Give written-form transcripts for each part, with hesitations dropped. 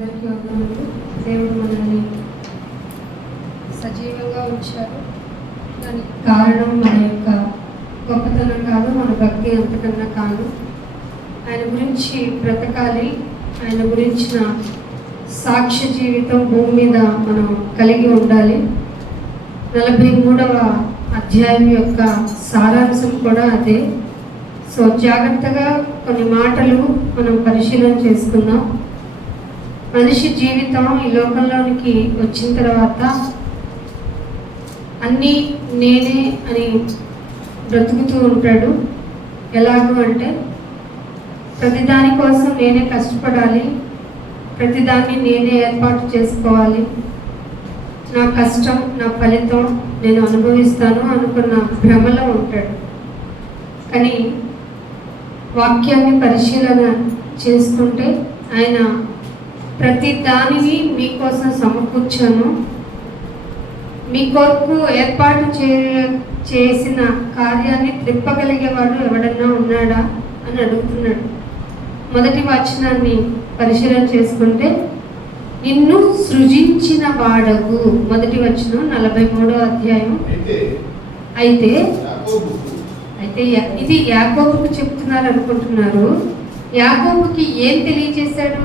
అందరికీ వందనాలు. దేవుడు మనల్ని సజీవంగా ఉంచారు. దానికి కారణం మన యొక్క గొప్పతనం కాదు, మన భక్తి అంతకన్నా కాదు. ఆయన గురించి బ్రతకాలి, ఆయన గురించిన సాక్ష్య జీవితం భూమి మీద మనం కలిగి ఉండాలి. 43వ అధ్యాయం యొక్క సారాంశం కూడా అదే. సో జాగ్రత్తగా కొన్ని మాటలు మనం పరిశీలన చేసుకుందాం. మనిషి జీవితం ఈ లోకంలోనికి వచ్చిన తర్వాత అన్నీ నేనే అని బ్రతుకుతూ ఉంటాడు. ఎలాగూ అంటే ప్రతిదాని కోసం నేనే కష్టపడాలి, ప్రతిదాన్ని నేనే ఏర్పాటు చేసుకోవాలి, నా కష్టం నా ఫలితం నేను అనుభవిస్తాను అనుకున్న భ్రమలో ఉంటాడు. కానీ వాక్యాన్ని పరిశీలన చేసుకుంటే ఆయన ప్రతి దానిని మీకోసం సమకూర్చాను, మీ కొరకు ఏర్పాటు చేసిన కార్యాన్ని త్రిప్పగలిగేవాడు ఎవడన్నా ఉన్నాడా అని అడుగుతున్నాడు. మొదటి వచనాన్ని పరిశీలన చేసుకుంటే నిన్ను సృజించిన వాడవు, మొదటి వచనం 43వ అధ్యాయం. అయితే ఇది యాకోబుకు చెప్తున్నారు అనుకుంటున్నారు. యాకోబుకి ఏం తెలియజేశాడు?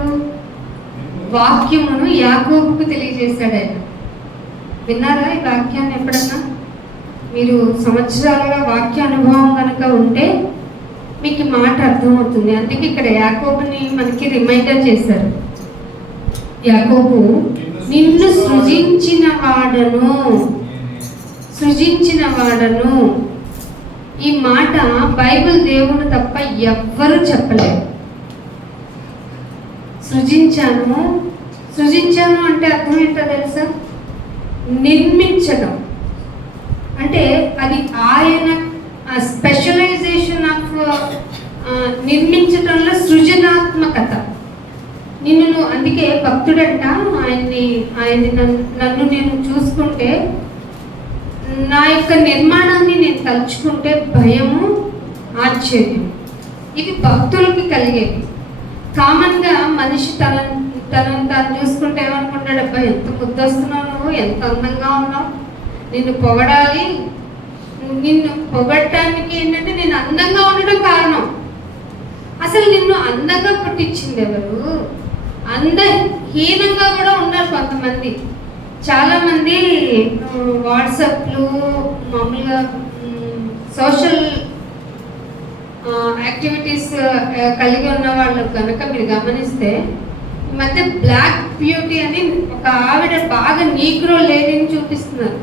వాక్యమును యాకోబుకు తెలియజేశాడు ఆయన. విన్నారా ఈ వాక్యాన్ని ఎప్పుడన్నా? మీరు సంవత్సరాలుగా వాక్య అనుభవం కనుక ఉంటే మీకు మాట అర్థమవుతుంది. అందుకే ఇక్కడ యాకోబుని మనకి రిమైండర్ చేశారు. యాకోబు నిన్ను సృజించిన వాడను. ఈ మాట బైబిల్ దేవుడు తప్ప ఎవ్వరూ చెప్పలేరు. సృజించాను అంటే అర్థం ఏంటో తెలుసా? నిర్మించడం అంటే అది ఆయన స్పెషలైజేషన్ ఆఫ్ నిర్మించడంలో సృజనాత్మకత. నిన్ను అందుకే భక్తుడంట ఆయన్ని నన్ను నేను చూసుకుంటే, నా యొక్క నిర్మాణాన్ని నేను తలుచుకుంటే భయము ఆశ్చర్యం, ఇది భక్తులకి కలిగేది. కామన్గా మనిషి తనను తాను చూసుకుంటే ఏమనుకుంటాడు? అబ్బా ఎంత ముద్దొస్తున్నావు నువ్వు, ఎంత అందంగా ఉన్నావు, నిన్ను పొగడాలి. నిన్ను పొగడటానికి ఏంటంటే నేను అందంగా ఉండడం కారణం. అసలు నిన్ను అందంగా పుట్టించింది ఎవరు? అందహీనంగా కూడా ఉన్నారు కొంతమంది. చాలామంది వాట్సాప్లు మామూలుగా సోషల్ యాక్టివిటీస్ కలిగి ఉన్న వాళ్ళు కనుక మీరు గమనిస్తే ఈ మధ్య బ్లాక్ బ్యూటీ అని ఒక ఆవిడ బాగా నీగ్రో లేడీని చూపిస్తున్నారు.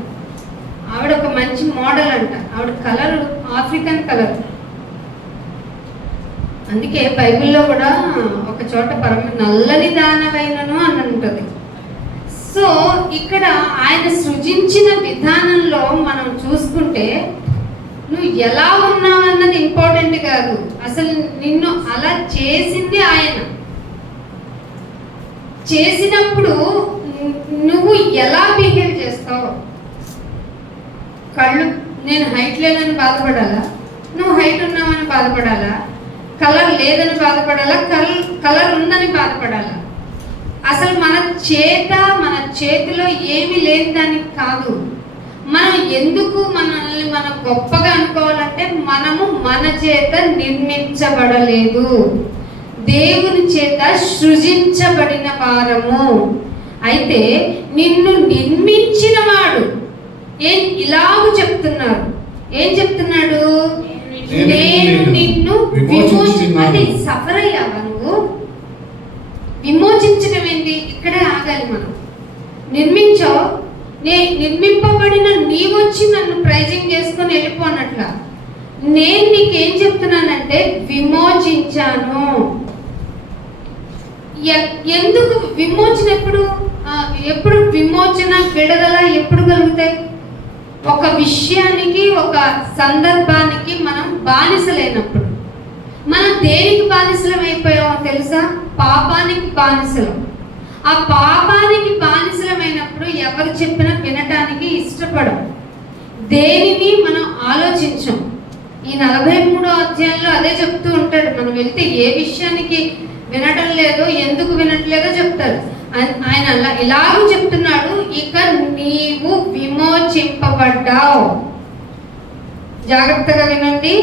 ఆవిడ ఒక మంచి మోడల్ అంట. ఆవిడ కలర్ ఆఫ్రికన్ కలర్. అందుకే బైబిల్లో కూడా ఒక చోట నల్లని దానవైనను అని ఉంటుంది. సో ఇక్కడ ఆయన సృజించిన విధానంలో మనం చూసుకుంటే నువ్వు ఎలా ఉన్నావు అన్నది ఇంపార్టెంట్ కాదు, అసలు నిన్ను అలా చేసింది ఆయన. చేసినప్పుడు నువ్వు ఎలా బిహేవ్ చేస్తావు? కళ్ళు, నేను హైట్ లేదని బాధపడాలా? నువ్వు హైట్ ఉన్నావని బాధపడాలా? కలర్ లేదని బాధపడాలా? కలర్ ఉందని బాధపడాలా? అసలు మన చేతిలో ఏమి లేని దానికి కాదు. మనం ఎందుకు మనల్ని మనం గొప్పగా అనుకోవాలంటే మనము మన చేత నిర్మించబడలేదు, దేవుని చేత సృజించబడిన వారము. అయితే నిన్ను నిర్మించిన వాడు ఇలాగూ చెప్తున్నారు. ఏం చెప్తున్నాడు? నేను నిన్ను అది సఫర్ అయ్యావా నువ్వు? విమోచించడం ఏంటి? ఇక్కడే ఆగాలి మనం. నిర్మింపబడిన నీవొచ్చి నన్ను ప్రైజింగ్ చేసుకొని వెళ్ళిపోనట్లా. నేను నీకేం చెప్తున్నానంటే విమోచించాను. ఎందుకు విమోచన? ఎప్పుడు విమోచన విడుదల ఎప్పుడు కలుగుతాయి? ఒక విషయానికి ఒక సందర్భానికి మనం బానిసలైనప్పుడు. మనం దేనికి బానిసలం అయిపోయామో తెలుసా? పాపానికి బానిసలం. ఆ పాపానికి బానిసలమైనప్పుడు ఎవరు చెప్పినా వినటానికి ఇష్టపడం, దేనిని మనం ఆలోచించం. ఈ 43వ అధ్యాయంలో అదే చెప్తూ ఉంటాడు. మనం వెళ్తే ఏ విషయానికి వినటం లేదు, ఎందుకు వినట్లేదో చెప్తారు. ఆయన ఇలాగూ చెప్తున్నాడు, ఇక నీవు విమోచింపబడ్డావు. జాగ్రత్తగా వినండి,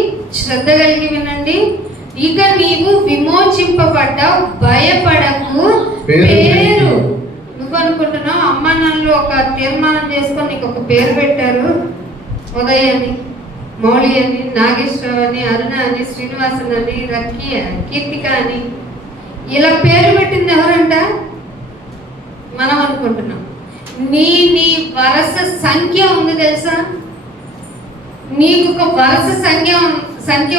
శ్రద్ధ కలిగి వినండి. ఇక నీవు విమోచింపబడ్డావు, భయపడకు. పేరు నువ్వు అనుకుంటున్నావు, అమ్మ నాన్నలు ఒక తీర్మానం చేసుకొని నీకు ఒక పేరు పెట్టారు. ఉదయ్ అని, మౌళి అని, నాగేశ్వరరావు అని, అరుణ అని, శ్రీనివాసన్ అని, రక్కీ అని, కీర్తిక అని, ఇలా పేరు పెట్టింది ఎవరంట? మనం అనుకుంటున్నాం. నీ వరస సంఖ్య ఉంది తెలుసా? నీకు ఒక వరస సంఖ్య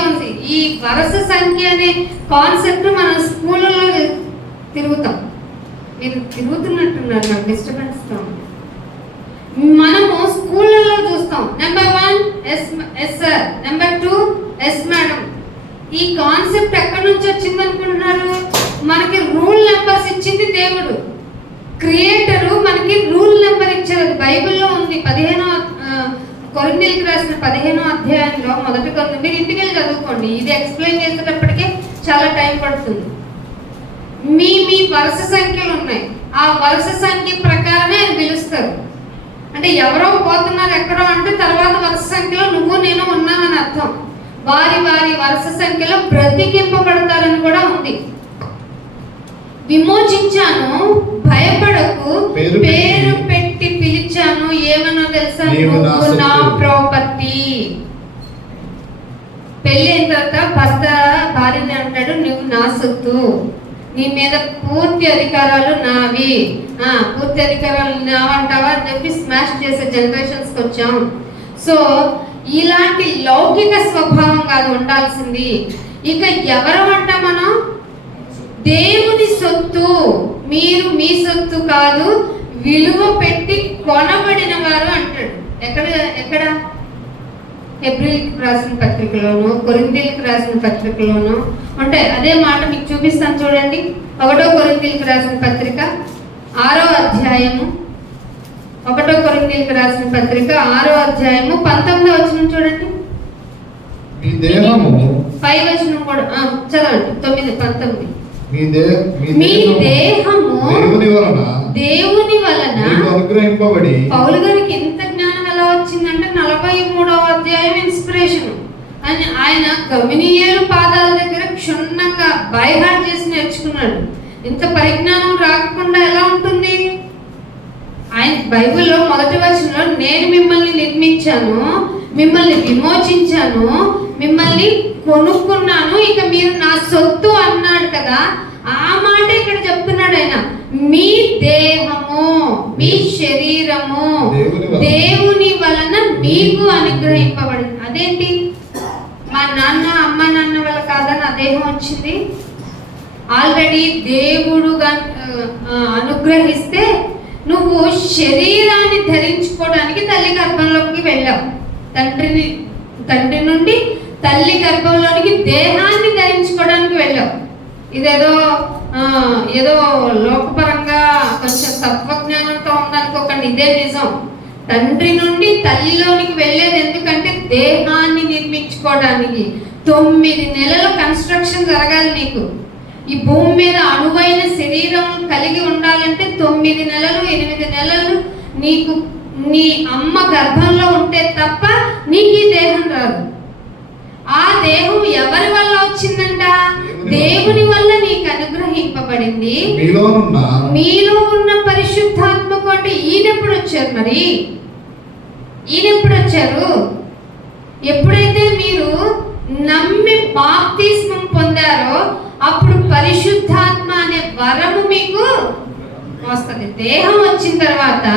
ఉంది. ఈ వరస సంఖ్య అనే కాన్సెప్ట్ మనం స్కూళ్ళలో తిరుగుతాం. మీరు తిరుగుతున్నట్టున్నారు, నాకు డిస్టర్బెన్స్తో. మనము స్కూళ్ళలో చూస్తాం, number 1 yes sir, number 2 yes madam. ఈ కాన్సెప్ట్ ఎక్కడి నుంచి వచ్చింది అనుకుంటున్నారు? మనకి రూల్ నెంబర్స్ ఇచ్చింది దేవుడు, క్రియేటరు మనకి రూల్ నెంబర్ ఇచ్చారు. అది బైబిల్లో ఉంది. 15వ కొరింథీయులకు రాసిన 15వ అధ్యాయంలో మొదటి కొరింథీ. మీరు ఇంటికి వెళ్ళి చదువుకోండి, ఇది ఎక్స్ప్లెయిన్ చేసేటప్పటికే చాలా టైం పడుతుంది. మీ వరుస సంఖ్యలు ఉన్నాయి, ఆ వరుస సంఖ్య ప్రకారమే ఆయన పిలుస్తారు. అంటే ఎవరో పోతున్నారు ఎక్కడో అంటే తర్వాత వరుస సంఖ్యలో నువ్వు నేను ఉన్నామని అర్థం. వారి వరుస సంఖ్యలో బ్రతికింపబడతారని కూడా ఉంది. విమోచించాను, భయపడకు, పేరు పెట్టి పిలిచాను. ఏమన్నా తెలుసా? నువ్వు నా ప్రాపర్టీ. పెళ్ళి అయిన తర్వాత భర్త భార్యని అంటాడు, నువ్వు నా సొత్తు, నీ మీద పూర్తి అధికారాలు నావి. పూర్తి అధికారాలు నావంటావా అని చెప్పి స్మాష్ చేసే జనరేషన్స్కి వచ్చాం. సో ఇలాంటి లౌకిక స్వభావం కాదు ఉండాల్సింది. ఇక ఎవరు అంట? మనం దేవుని సొత్తు. మీరు మీ సొత్తు కాదు, విలువ పెట్టి కొనబడిన వారు అంటాడు. ఎక్కడ? హెబ్రీయులకు రాసిన పత్రికలోను, కొరింథీయులకు రాసిన పత్రికలోను ఉంటాయి. అదే మాట మీకు చూపిస్తాను చూడండి. 1 కొరింథీయులకు రాసిన పత్రిక 6వ అధ్యాయము, 1 కొరింథీయులకు రాసిన పత్రిక 6వ అధ్యాయము 19వ వచనం చూడండి. మీ దేహము 5వ వచనం కూడా చదవండి. 9, 19. మీ దేహము దేవుని వలన అనుగ్రహింపబడి. పౌలు గారికి ఇంత జ్ఞానం ఎలా వచ్చిందంటే 43వ అధ్యాయం ఇన్స్పిరేషన్. అని ఆయన గమనీయులు పాదాల దగ్గర క్షుణ్ణంగా బైహార్ట్ చేసి నేర్చుకున్నాడు. ఇంత పరిజ్ఞానం రాకుండా ఎలా ఉంటుంది? ఆయన బైబిల్లో మొదటి వచనంలో నేను మిమ్మల్ని నిర్మించాను, మిమ్మల్ని విమోచించాను, మిమ్మల్ని కొనుక్కున్నాను, ఇక మీరు నా సొత్తు అన్నాడు కదా. ఆ మాట ఇక్కడ చెప్తున్నాడు ఆయన. మీ దేహము, మీ శరీరము దేవుని వలన మీకు అనుగ్రహింపబడింది. అదేంటి? మా నాన్న అమ్మ నాన్న వల్ల కాదా నా దేహం వచ్చింది? ఆల్రెడీ దేవుడుగా అనుగ్రహిస్తే నువ్వు శరీరాన్ని ధరించుకోవడానికి తల్లి గర్భంలోకి వెళ్ళావు. తండ్రి నుండి తల్లి గర్భంలోనికి దేహాన్ని ధరించుకోవడానికి వెళ్ళావు. ఇదేదో ఏదో లోకపరంగా కొంచెం తత్వజ్ఞానంతో ఉందనుకోకండి, ఇదే నిజం. తండ్రి నుండి తల్లిలోనికి వెళ్ళేది ఎందుకంటే దేహాన్ని నిర్మించుకోవడానికి. 9 నెలల కన్స్ట్రక్షన్ జరగాలి నీకు. ఈ భూమి మీద అణువైన శరీరం కలిగి ఉండాలంటే 9 నెలలు 8 నెలలు నీకు నీ అమ్మ గర్భంలో ఉంటే తప్ప నీకు ఈ దేహం రాదు. ఆ దేహం ఎవరి వల్ల వచ్చిందంట? దేవుని వల్ల నీకు అనుగ్రహింపబడింది. మీలో ఉన్న పరిశుద్ధాత్మకు అంటే ఈయనెప్పుడు వచ్చారు? మరి ఈయనెప్పుడు వచ్చారు? ఎప్పుడైతే మీరు నమ్మి బాప్తిస్మం పొందారో అప్పుడు పరిశుద్ధాత్మ అనే వరము మీకు వస్తుంది. దేహం వచ్చిన తర్వాత,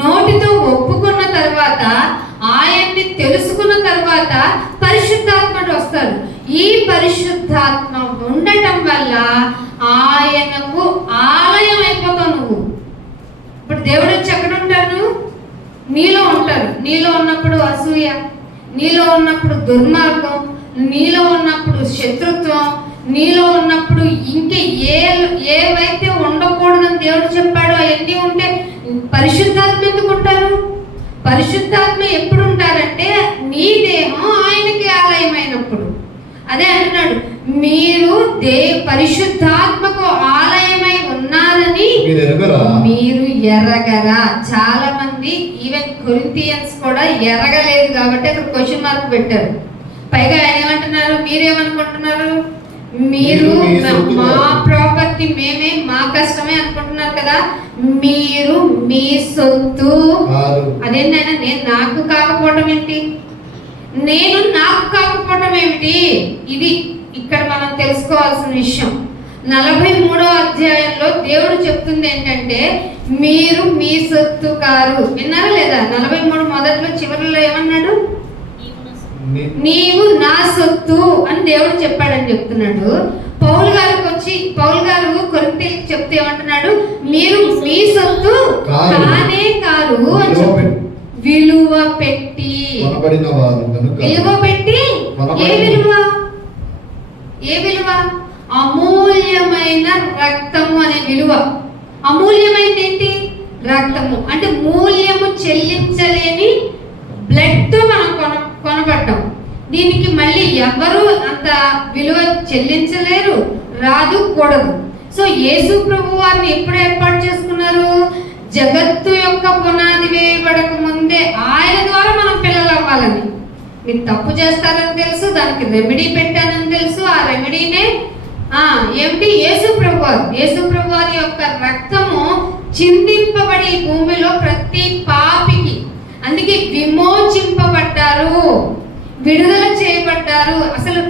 నోటితో ఒప్పుకున్న తర్వాత, ఆయన్ని తెలుసుకున్న తర్వాత పరిశుద్ధాత్ముడు వస్తాడు. ఈ పరిశుద్ధాత్మ ఉండటం వల్ల ఆయనకు ఆలయం అయిపోతావు నువ్వు. ఇప్పుడు దేవుడు వచ్చి ఎక్కడ ఉంటాడు? నీలో ఉంటాడు. నీలో ఉన్నప్పుడు అసూయ, నీలో ఉన్నప్పుడు దుర్మార్గం, నీలో ఉన్నప్పుడు శత్రుత్వం, నీలో ఉన్నప్పుడు ఇంకే ఏవైతే ఉండకూడదని దేవుడు చెప్పాడో అవన్నీ ఉంటే పరిశుద్ధాత్మ ఎందుకు ఉంటారు? పరిశుద్ధాత్మ ఎప్పుడు ఉంటారంటే నీ దేహం ఆయనకి ఆలయమైనప్పుడు. అదే అంటున్నాడు, మీరు పరిశుద్ధాత్మకు ఆలయమై ఉన్నారని మీరు ఎరగరా. చాలా మంది ఈవెన్ కొరింథియన్స్ కూడా ఎరగలేదు కాబట్టి అక్కడ క్వశ్చన్ మార్క్ పెట్టారు. పైగా ఆయన ఏమంటున్నారు, మీరేమనుకుంటున్నారు, మీరు మా ప్రాపర్టీ మేమే, మా కష్టమే అనుకుంటున్నారు కదా, మీరు మీ సొత్తు. అదేంటైనా నేను నాకు కాకపోవడం ఏంటి, నేను నాకు కాకపోవడం ఏమిటి, ఇది ఇక్కడ మనం తెలుసుకోవాల్సిన విషయం. 43వ అధ్యాయంలో దేవుడు చెప్తుంది ఏంటంటే మీరు మీ సొత్తు కారు. విన్నారా లేదా? 43 మొదట్లో చివరిలో ఏమన్నాడు, నీవు నా సొత్తు అని దేవుడు చెప్పాడని చెప్తున్నాడు. పౌలు గారు కొరింథీయులకు చెప్తే ఏమంటున్నాడు, మీరు మీ సొత్తు కానే కారు అని విలువ పెట్టి. ఏ విలువ? అమూల్యమైన రక్తము అనే విలువ. అమూల్యమైనది ఏంటి? రక్తము. అంటే మూల్యము చెల్లించలేని బ్లడ్ తో మనం కొనబడ్డాం. దీనికి మళ్ళీ ఎవరు అంత విలువ చెల్లించలేరు, రాదు, కూడదు. సో యేసు ప్రభు వారిని ఎప్పుడు ఏర్పాటు చేసుకున్నారు? జగత్తు యొక్క పునాది వేయబడక ముందే ఆయన ద్వారా మనం పిల్లలు అవ్వాలని. మీరు తప్పు చేస్తారని తెలుసు, దానికి రెమెడీ పెట్టానని తెలుసు. ఆ రెమెడీనే ఏమిటి? యేసు ప్రభు వారి యొక్క రక్తము చిందింపబడి భూమిలో ప్రతి పాపికి, అందుకే విమోచింపబడ్డారు, విడుదల చేయబడ్డారు. అసలు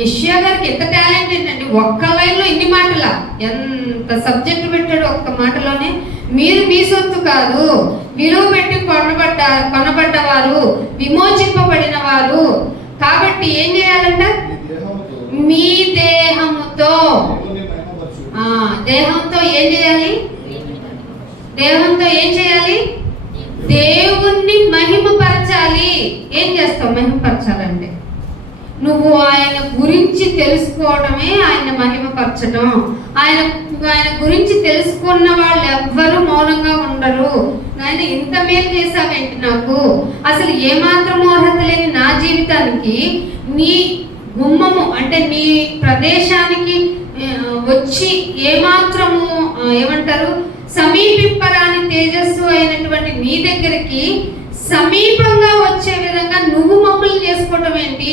యెషయా గారికి ఎంత టాలెంట్ ఏంటంటే ఒక్క లైన్లో ఇన్ని మాటల, ఎంత సబ్జెక్ట్ పెట్టాడు ఒక్క మాటలోనే. మీరు మీ సొత్తు కాదు, విలువ పెట్టి కొనబడ్డవారు, విమోచింపబడిన వారు. కాబట్టి ఏం చేయాలంట? మీ దేహంతో ఏం చేయాలి? దేహంతో ఏం చేయాలి? దేవుణ్ణి మహిమపరచాలి. ఏం చేస్తావు మహిమపరచాలంటే? నువ్వు ఆయన గురించి తెలుసుకోవడమే ఆయన మహిమపరచడం. ఆయన గురించి తెలుసుకున్న వాళ్ళు ఎవ్వరూ మౌనంగా ఉండరు. ఆయన ఇంత మేలు చేసావేంటి నాకు, అసలు ఏమాత్రం అర్హత లేని నా జీవితానికి నీ గుమ్మము అంటే నీ ప్రదేశానికి వచ్చి ఏమాత్రము ఏమంటారు సమీపింపరాని తేజస్సు అయినటువంటి నీ దగ్గరికి సమీపంగా వచ్చే విధంగా నువ్వు మమ్మల్ని చేసుకోవటం ఏంటి?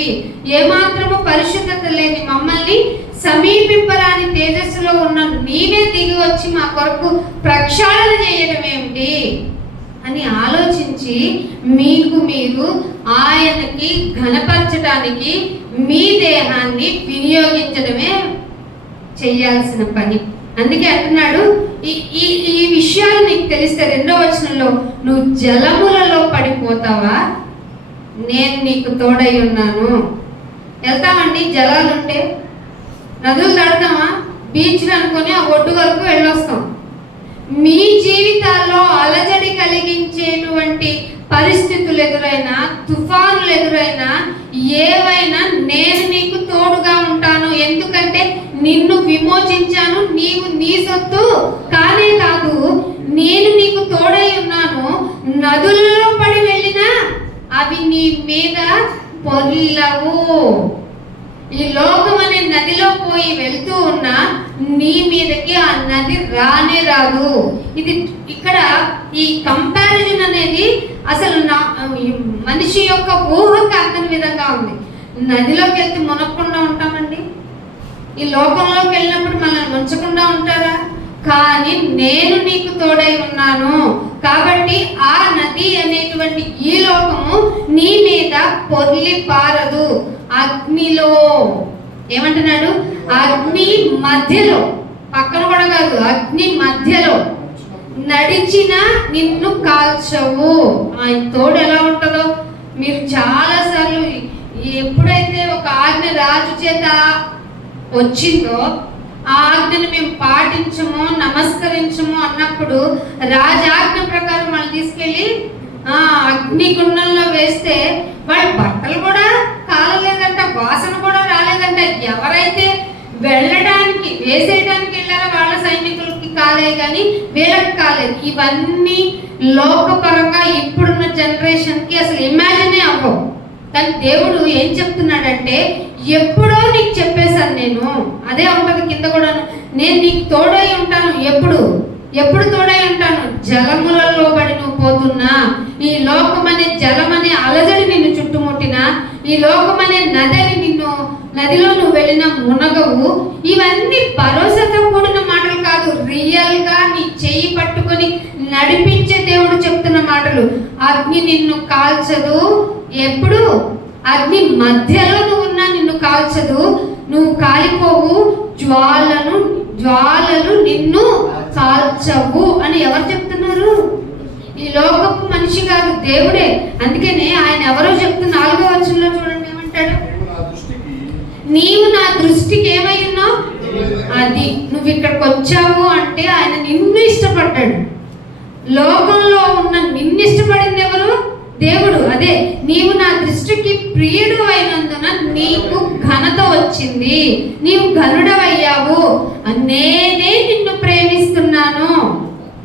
ఏమాత్రము పరిశుద్ధత లేని మమ్మల్ని సమీపింపరాని తేజస్సులో ఉన్న నీవే దిగి వచ్చి మా కొరకు ప్రక్షాళన చేయడం ఏమిటి అని ఆలోచించి మీకు మీరు ఆయనకి ఘనపరచడానికి మీ దేహాన్ని వినియోగించడమే చేయాల్సిన పని. అందుకే అంటున్నాడు, ఈ విషయాలు నీకు తెలిస్తే 2వ వచనంలో, నువ్వు జలములలో పడిపోతావా, నేను నీకు తోడై ఉన్నాను. వెళ్తామండి జలాలుంటే, నదులు దాడతామా, బీచ్లు అనుకొని ఆ ఒడ్డు వరకు వెళ్ళొస్తాం. మీ జీవితాల్లో అలజడి కలిగించేటువంటి పరిస్థితులు ఎదురైనా, తుఫానులు ఎదురైనా, ఏవైనా నేను నీకు తోడుగా ఉంటాను. ఎందుకంటే నిన్ను విమోచించాను, నీవు నీ సొత్తు కానే కాదు, నేను నీకు తోడై ఉన్నాను. నదులలో పడి వెళ్ళినా అవి నీ మీద పొర్లవు. ఈ లోకం అనే నదిలో పోయి వెళ్తూ ఉన్నా నీ మీదకి ఆ నది రానే రాదు. ఇది ఇక్కడ ఈ కంపారిజన్ అనేది అసలు మనిషి యొక్క ఊహకు అందని విధంగా ఉంది. నదిలోకి వెళ్తే మునక్కుండా ఉంటామండి? ఈ లోకంలోకి వెళ్ళినప్పుడు మనల్ని ముంచకుండా ఉంటారా? కానీ నేను నీకు తోడై ఉన్నాను కాబట్టి ఆ నది అనేటువంటి ఈ లోకము నీ మీద పొర్లి పారదు. అగ్నిలో ఏమంటున్నాడు? అగ్ని మధ్యలో, పక్కన కూడా కాదు, అగ్ని మధ్యలో నడిచిన నిన్ను కాల్చవు. ఆయన తోడు ఎలా ఉంటుందో మీరు చాలా సార్లు, ఎప్పుడైతే ఒక ఆజ్ఞ రాజు చేత వచ్చిందో ఆ ఆజ్ఞను మేము పాటించము, నమస్కరించము అన్నప్పుడు రాజాజ్ఞ ప్రకారం వాళ్ళు తీసుకెళ్ళి అగ్ని గుండంలో వేస్తే వాళ్ళ బట్టలు కూడా కాలలేదంట, వాసన కూడా రాలేదంట. ఎవరైతే వెళ్ళడానికి వేసేయడానికి వెళ్ళారో వాళ్ళ సైనికులకి కాలే కానీ వీళ్ళకి కాలేదు. ఇవన్నీ లోకపరంగా ఇప్పుడున్న జనరేషన్కి అసలు ఇమాజినే అవ్వవు. కానీ దేవుడు ఏం చెప్తున్నాడంటే, ఎప్పుడో నీకు చెప్పేశాను నేను. అదే ఉంటుంది కింద కూడా, నేను నీకు తోడై ఉంటాను. ఎప్పుడు తోడై ఉంటాను? జలములలో బడి నువ్వు పోతున్నా, ఈ లోకమనే జలమనే అలజడి నిన్ను చుట్టుముట్టినా, ఈ లోకమనే నదిలో నువ్వు వెళ్ళిన మునగవు. ఇవన్నీ భరోసాతో కూడిన మాటలు కాదు, రియల్ గా నీ చెయ్యి పట్టుకొని నడిపించే దేవుడు చెప్తున్న మాటలు. అగ్ని నిన్ను కాల్చదు. ఎప్పుడు? అగ్ని మధ్యలో నువ్వు ఉన్నా నిన్ను కాల్చదు, నువ్వు కాలిపోవు. జ్వాలలు నిన్ను కాల్చవు అని ఎవరు చెప్తున్నారు? ఈ లోకపు మనిషి కాదు, దేవుడే. అందుకనే ఆయన ఎవరో చెప్తున్న 4వ వచనంలో చూడండి ఏమంటాడు? నీవు నా దృష్టికి ఏమై ఉన్నావు? అది నువ్వు ఇక్కడికి వచ్చావు అంటే ఆయన నిన్ను ఇష్టపడ్డాడు. లోకంలో ఉన్న నిన్ను ఇష్టపడింది ఎవరు? దేవుడు. అదే, నీవు నా దృష్టికి ప్రియుడు అయినందున నీకు ఘనత వచ్చింది, నీవు ఘనుడవయ్యావు, నేనే నిన్ను ప్రేమిస్తున్నాను.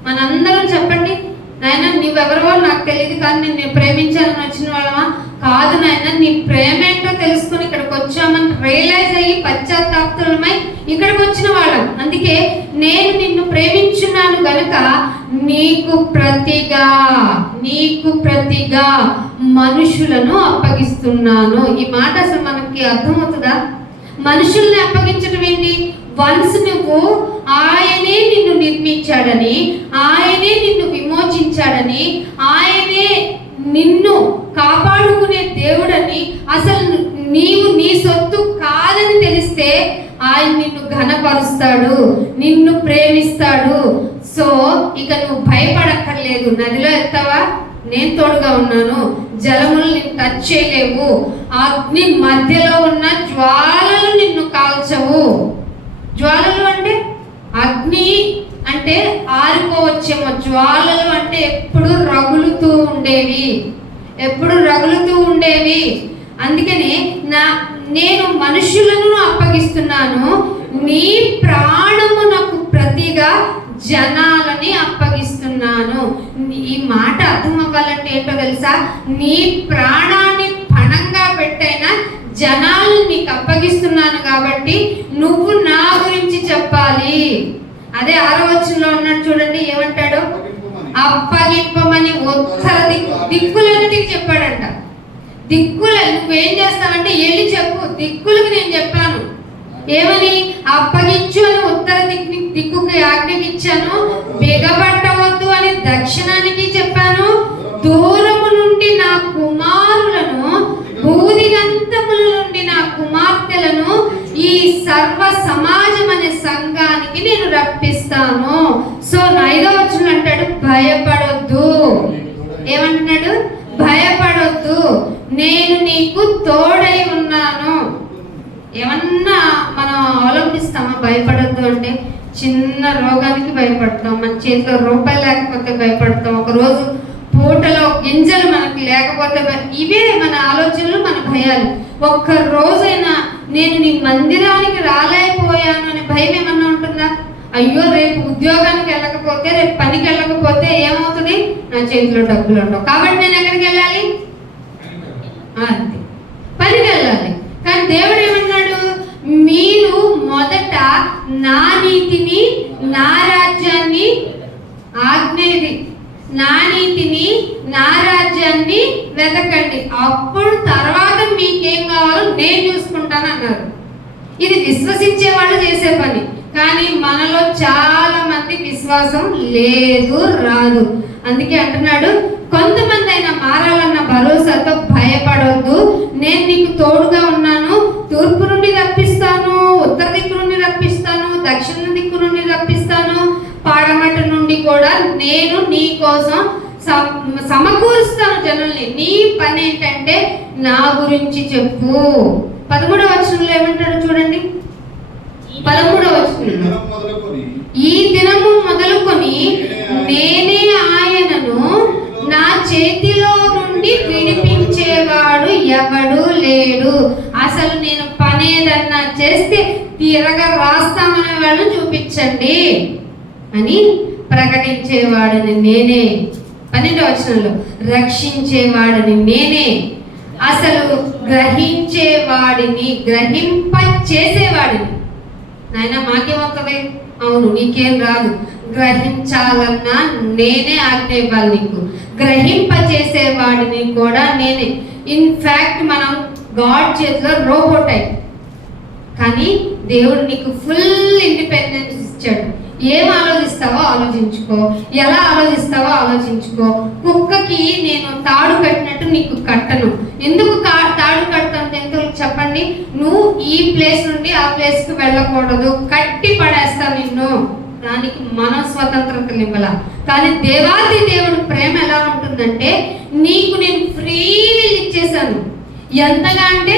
మనందరం చెప్పండి, నాయన నువ్వెవరో నాకు తెలియదు కానీ నేను ప్రేమించాలని వచ్చిన వాళ్ళమా? కాదు నాయన, నీ ప్రేమ ఏంటో తెలుసుకుని ఇక్కడికి వచ్చామని రియలైజ్ అయ్యి పశ్చాత్తాపతులమై ఇక్కడికి వచ్చిన వాళ్ళం. అందుకే నేను నిన్ను ప్రేమించున్నాను గనుక నీకు ప్రతిగా మనుషులను అప్పగిస్తున్నాను. ఈ మాట అసలు మనకి అర్థమవుతుందా? మనుషుల్ని అప్పగించడం ఏంటి? వన్స్ నువ్వు ఆయనే నిన్ను నిర్మించాడని, ఆయనే నిన్ను విమోచించాడని, ఆయనే నిన్ను కాపాడుకునే దేవుడని, అసలు నీవు నీ సొత్తు కాదని తెలిస్తే ఆయన నిన్ను ఘనపరుస్తాడు, నిన్ను ప్రేమిస్తాడు. సో ఇక నువ్వు భయపడక్కర్లేదు. నదిలో వెళ్తావా? నేను తోడుగా ఉన్నాను. జలములు నిన్ను టచ్ చేయలేవు. అగ్ని మధ్యలో ఉన్న జ్వాలలు నిన్ను కాల్చవు. జ్వాలలు అంటే అగ్ని అంటే ఆరిపోవచ్చేమో, జ్వాలలు అంటే ఎప్పుడు రగులుతూ ఉండేవి. అందుకనే నేను మనుషులను అప్పగిస్తున్నాను, నీ ప్రాణమునకు ప్రతిగా జనాలని అప్పగిస్తున్నాను. ఈ మాట అర్థం అవ్వాలంటే ఏంటో తెలుసా? నీ ప్రాణాన్ని పణంగా పెట్టైనా జనాలు నీకు అప్పగిస్తున్నాను కాబట్టి నువ్వు నా గురించి చెప్పాలి. అదే 6వ వచనంలో ఉన్నాడు చూడండి, ఏమంటాడు? అప్పగింపమని ఉత్తర దిక్కులన్నిటికి చెప్పాడంట. నువ్వేం చేస్తావంటే వెళ్ళి చెప్పు, దిక్కులకి నేను చెప్పాను. ఏమని? అప్పగించు అని ఉత్తర దిక్కుకి ఆజ్ఞకిచ్చాను, బిగబట్టవద్దు అని దక్షిణానికి చెప్పాను, దూరము నుండి నా కుమారులను, భూదిగంతముల నుండి నా కుమార్తెలను ఈ సర్వ సమాజం అనే సంఘానికి నేను రప్పిస్తాను. సో 5వ వచనం అంటాడు, భయపడొద్దు. ఏమంటున్నాడు? భయపడొద్దు, నేను నీకు తోడై ఉన్నాను. ఏమన్నా మనం అవలంబిస్తామా భయపడొద్దు అంటే? చిన్న రోగానికి భయపడతాం, మన చేతిలో రూపాయలు లేకపోతే భయపడతాం, ఒకరోజు పూటలో గింజలు మనకి లేకపోతే ఇవే మన ఆలోచనలు, మన భయాలు. ఒక్క రోజైనా నేను నీ మందిరానికి రాలేకపోయాను అనే భయం ఏమన్నా ఉంటుందా? అయ్యో రేపు ఉద్యోగానికి వెళ్ళకపోతే, రేపు పనికి వెళ్ళకపోతే ఏమవుతుంది? నా చేతిలో డబ్బులు ఉండవు కాబట్టి నేను ఎక్కడికి వెళ్ళాలి? అంతే, పనికి వెళ్ళాలి. కానీ దేవుడు ఏమన్నాడు? మీరు మొదట నా నీతిని, నా రాజ్యాన్ని, ఆజ్ఞేది నా నీతిని, నా రాజ్యాన్ని వెతకండి, అప్పుడు తర్వాత మీకేం కావాలో నేను చూసుకుంటాను అన్నారు. ఇది విశ్వసించే వాళ్ళు చేసే పని. కానీ మనలో చాలా మంది విశ్వాసం లేదు, రాదు. అందుకే అంటున్నాడు, కొంతమంది అయినా మారాలన్న భరోసాతో భయపడొద్దు, నేను నీకు తోడుగా ఉన్నాను. తూర్పు నుండి రప్పిస్తాను, ఉత్తర దిక్కు నుండి రప్పిస్తాను, దక్షిణ దిక్కు నుండి రప్పిస్తాను, పడమట నుండి కూడా నేను నీ కోసం సమకూరుస్తాను జనుల్ని. నీ పని ఏంటంటే నా గురించి చెప్పు. 13వ వచనంలో ఏమంటాడు చూడండి, 13వ వచనం, ఈ దినము మొదలుకొని నేనే ఆయనను, నా చేతిలో నుండి విడిపించేవాడు ఎవడు లేడు. అసలు నేను పనేదన్నా చేస్తే తీరగా రాస్తామనే వాళ్ళు చూపించండి అని ప్రకటించేవాడని నేనే. 12వ వచనంలో రక్షించేవాడని నేనే, అసలు గ్రహించేవాడిని, గ్రహింప చేసేవాడిని. నాయన మాకేమవుతుంది? అవును, నీకేం రాదు. గ్రహించాలన్నా నేనే ఆజ్ఞ ఇవ్వాలి నీకు. గ్రహింప చేసేవాడిని కూడా నేనే. ఇన్ఫ్యాక్ట్ మనం గాడ్ చేతిలో రోబోట్ అయి, కానీ దేవుడు నీకు ఫుల్ ఇండిపెండెన్స్ ఇచ్చాడు. ఏం ఆలోచిస్తావో ఆలోచించుకో, ఎలా ఆలోచిస్తావో ఆలోచించుకో. కుక్కకి నేను తాడు కట్టినట్టు నీకు కట్టను. ఎందుకు తాడు కట్టంటే ఎందుకు చెప్పండి? నువ్వు ఈ ప్లేస్ నుండి ఆ ప్లేస్కి వెళ్ళకూడదు, కట్టి పడేస్తా నిన్ను. దానికి మనం స్వతంత్రతను ఇవ్వాల. కానీ దేవాది దేవుడు ప్రేమ ఎలా ఉంటుందంటే, నీకు నేను ఫ్రీ విల్ ఇచ్చేసాను. ఎంతగా అంటే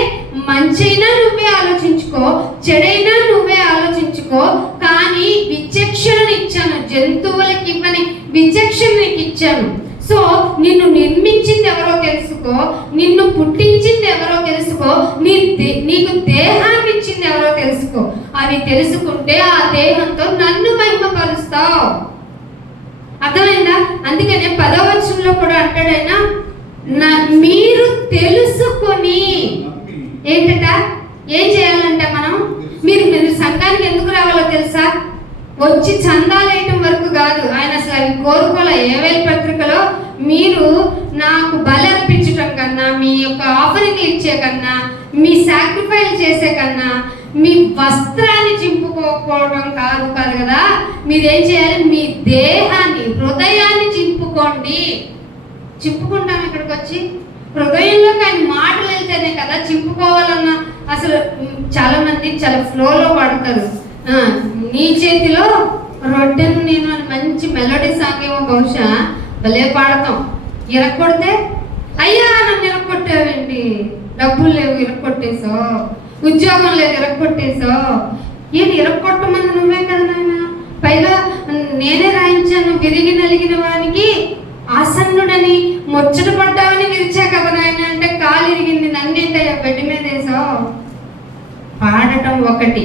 మంచైనా నువ్వే ఆలోచించుకో, చెడైనా నువ్వే ఆలోచించుకో, కానీ విచక్షణను ఇచ్చాను. జంతువులకి ఇవ్వని విచక్షణ నీకు ఇచ్చాను. సో నిన్ను నిర్మించింది ఎవరో తెలుసుకో, నిన్ను పుట్టించింది ఎవరో తెలుసుకో, నీకు దేహాన్ని ఇచ్చింది ఎవరో తెలుసుకో. అవి తెలుసుకుంటే ఆ దేహంతో నన్ను మహిమపరుస్తావు. అర్థమైందా? అందుకనే 10వ వచనంలో కూడా అంటాడైనా, మీరు తెలుసుకొని ఏంటంట, ఏం చేయాలంట మనం? మీరు సంఘానికి ఎందుకు రావాలో తెలుసా? వచ్చి చందాలేయటం వరకు కాదు. ఆయన అసలు అవి కోరుకోలే. ఏవేల పత్రికలో మీరు నాకు బలి అర్పించటం కన్నా, మీ యొక్క ఆఫరింగ్ ఇచ్చే కన్నా, మీ సాక్రిఫైస్ చేసే కన్నా, మీ వస్త్రాన్ని చింపుకోకపోవడం కాదు కదా. మీరేం చేయాలి? మీ దేహాన్ని, హృదయాన్ని చింపుకోండి. చింపుకుంటాం ఇక్కడికి వచ్చి. హృదయంలోకి ఆయన మాటలు వెళ్తేనే కదా చింపుకోవాలన్న. అసలు చాలా మంది చాలా ఫ్లోలో పాడతారు. నీ చేతిలో రొట్టెను నేను అని మంచి మెలోడీ సాంగ్ ఏమో బహుశా భలే పాడతాం. ఇరక్కొడితే అయ్యా నన్ను ఇరక్కొట్టావేంటి, డబ్బులు లేవు ఇరక్కొట్టేసావు, ఉద్యోగం లేదు ఇరక్కొట్టేసావు. ఏంటి ఇరక్కొట్టమంది నువ్వే కదా నాయన, పైగా నేనే రాయించాను. విరిగి నలిగిన వానికి ఆసన్నుడని ముచ్చట పడ్డావని విరిచా కదా నాయన అంటే, కాలు ఇరిగింది నన్నేంటయ్యా బెడ్ మీద వేసావు. పాడటం ఒకటి,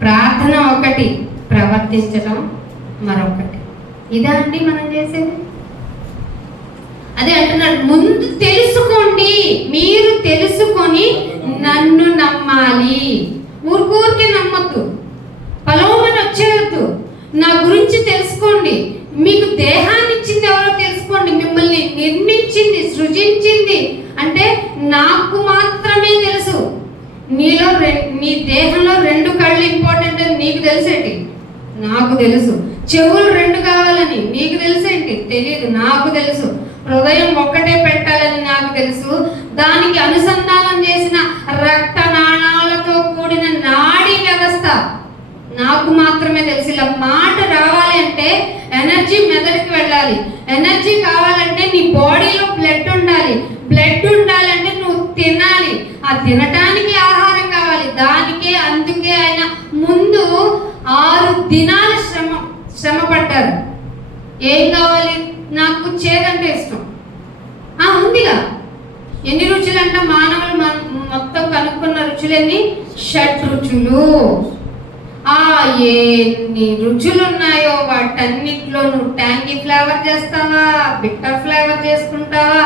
ప్రార్థన ఒకటి, ప్రవర్తించడం మరొకటి. ఇదా అండి మనం చేసేది? అదే అంటున్నాడు, ముందు తెలుసుకోండి. మీరు తెలుసుకొని నన్ను నమ్మాలి. ఊరికే నమ్మద్దు, పలోమని వచ్చేయద్దు. నా గురించి తెలుసుకోండి. మీకు దేహాన్ని ఇచ్చింది ఎవరో తెలుసుకోండి. మిమ్మల్ని నిర్మించింది, సృజించింది అంటే నాకు మాత్రమే తెలుసు. నీలో నీ దేహంలో 2 కళ్ళు ఇంపార్టెంట్ అని నీకు తెలిసేటి? నాకు తెలుసు. చెవులు 2 కావాలని నీకు తెలిసేంటి? తెలియదు, నాకు తెలుసు. హృదయం ఒక్కటే పెట్టాలని నాకు తెలుసు. దానికి అనుసంధానం చేసిన రక్త నాళాలతో కూడిన నాడీ వ్యవస్థ నాకు మాత్రమే తెలుసు. ఇలా మాట రావాలి అంటే ఎనర్జీ మెదడుకి వెళ్ళాలి. ఎనర్జీ కావాలంటే నీ బాడీలో బ్లడ్ ఉండాలి. బ్లడ్ ఉండాలంటే నువ్వు తినాలి. ఆ తినటానికి ఆహారం కావాలి. అందుకే ఆయన ముందు 6 దినాల శ్రమ పడ్డారు. ఏం కావాలి? నాకు చేదంటే ఇష్టం. ఉందిగా. ఎన్ని రుచులు అంటే మానవులు మొత్తం కనుక్కున్న రుచులన్నీ 6 రుచులు. ఎన్ని రుచులు ఉన్నాయో వాటన్నిటిలో నువ్వు ట్యాంగీ ఫ్లేవర్ చేస్తావా, బిట్టర్ ఫ్లేవర్ చేసుకుంటావా,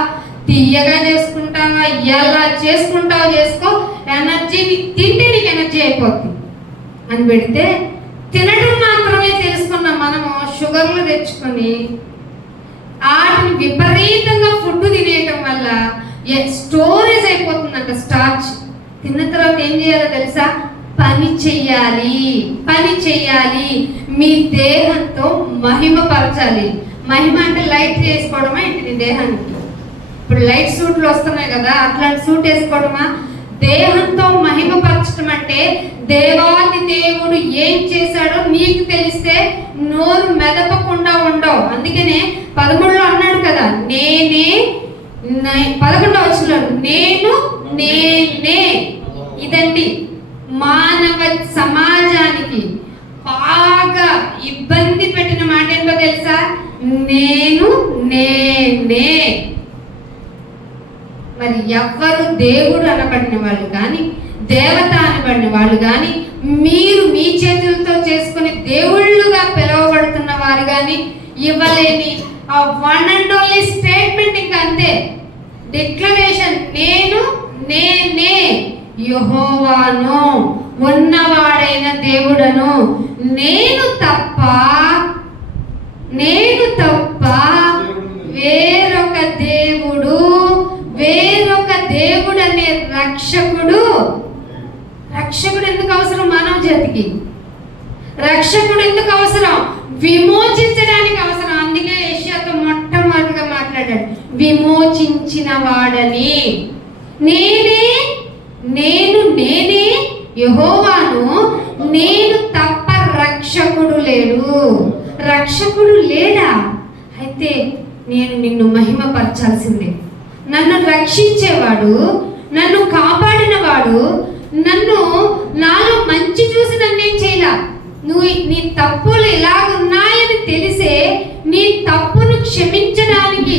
తీయగా చేసుకుంటావా, ఎలా చేసుకుంటావో చేసుకో. ఎనర్జీ తింటే నీకు ఎనర్జీ అయిపోతుంది అని పెడితే, తినడం మాత్రమే తెలుసుకున్నాం మనము. షుగర్లు తెచ్చుకొని వాటిని విపరీతంగా ఫుడ్ తినేయటం వల్ల స్టోరేజ్ అయిపోతుందంట స్టార్చ్. తిన్న తర్వాత ఏం చేయాలో తెలుసా? పని చెయ్యాలి. మీ దేహంతో మహిమపరచాలి. మహిమ అంటే లైట్ వేసుకోవడమా ఏంటి నీ దేహానికి? ఇప్పుడు లైట్ సూట్లు వస్తున్నాయి కదా, అట్లాంటి సూట్ వేసుకోవడమా? దేహంతో మహిమపరచడం అంటే దేవాది దేవుడు ఏం చేశాడో నీకు తెలిస్తే నోరు మెదపకుండా ఉండవు. అందుకనే 13లో అన్నాడు కదా, 11వ వచనంలో నేనే. ఇదండి మానవ సమాజానికి బాగా ఇబ్బంది పెట్టిన మాట ఏంటో తెలుసా? నేనే. మరి ఎవ్వరు దేవుడు అనబడిన వాళ్ళు కానీ, దేవత అనబడిన వాళ్ళు కానీ, మీరు మీ చేతులతో చేసుకుని దేవుళ్ళుగా పిలువబడుతున్న వారు కానీ ఇవ్వలేని ఆ వన్ అండ్ ఓన్లీ స్టేట్మెంట్ ఇంకా అంతే. డిక్లరేషన్, నేనే యెహోవాను, ఉన్నవాడైన దేవుడను, నేను తప్ప వేరొక దేవుడు అనే రక్షకుడు ఎందుకు అవసరం? మానవ జాతికి రక్షకుడు ఎందుకు అవసరం? విమోచించడానికి అవసరం. అందుకే యెషయాతో మొట్టమొదటిగా మాట్లాడాడు, విమోచించిన వాడని. నేనే యెహోవాను, నేను తప్ప రక్షకుడు లేడు. రక్షకుడు లేడా? అయితే నేను నిన్ను మహిమపరచాల్సిందే. నన్ను రక్షించేవాడు, నన్ను కాపాడినవాడు, నాలో మంచి చూసి నన్నేం చేయలా. నీ తప్పులు ఇలాగున్నాయని తెలిసే నీ తప్పును క్షమించడానికి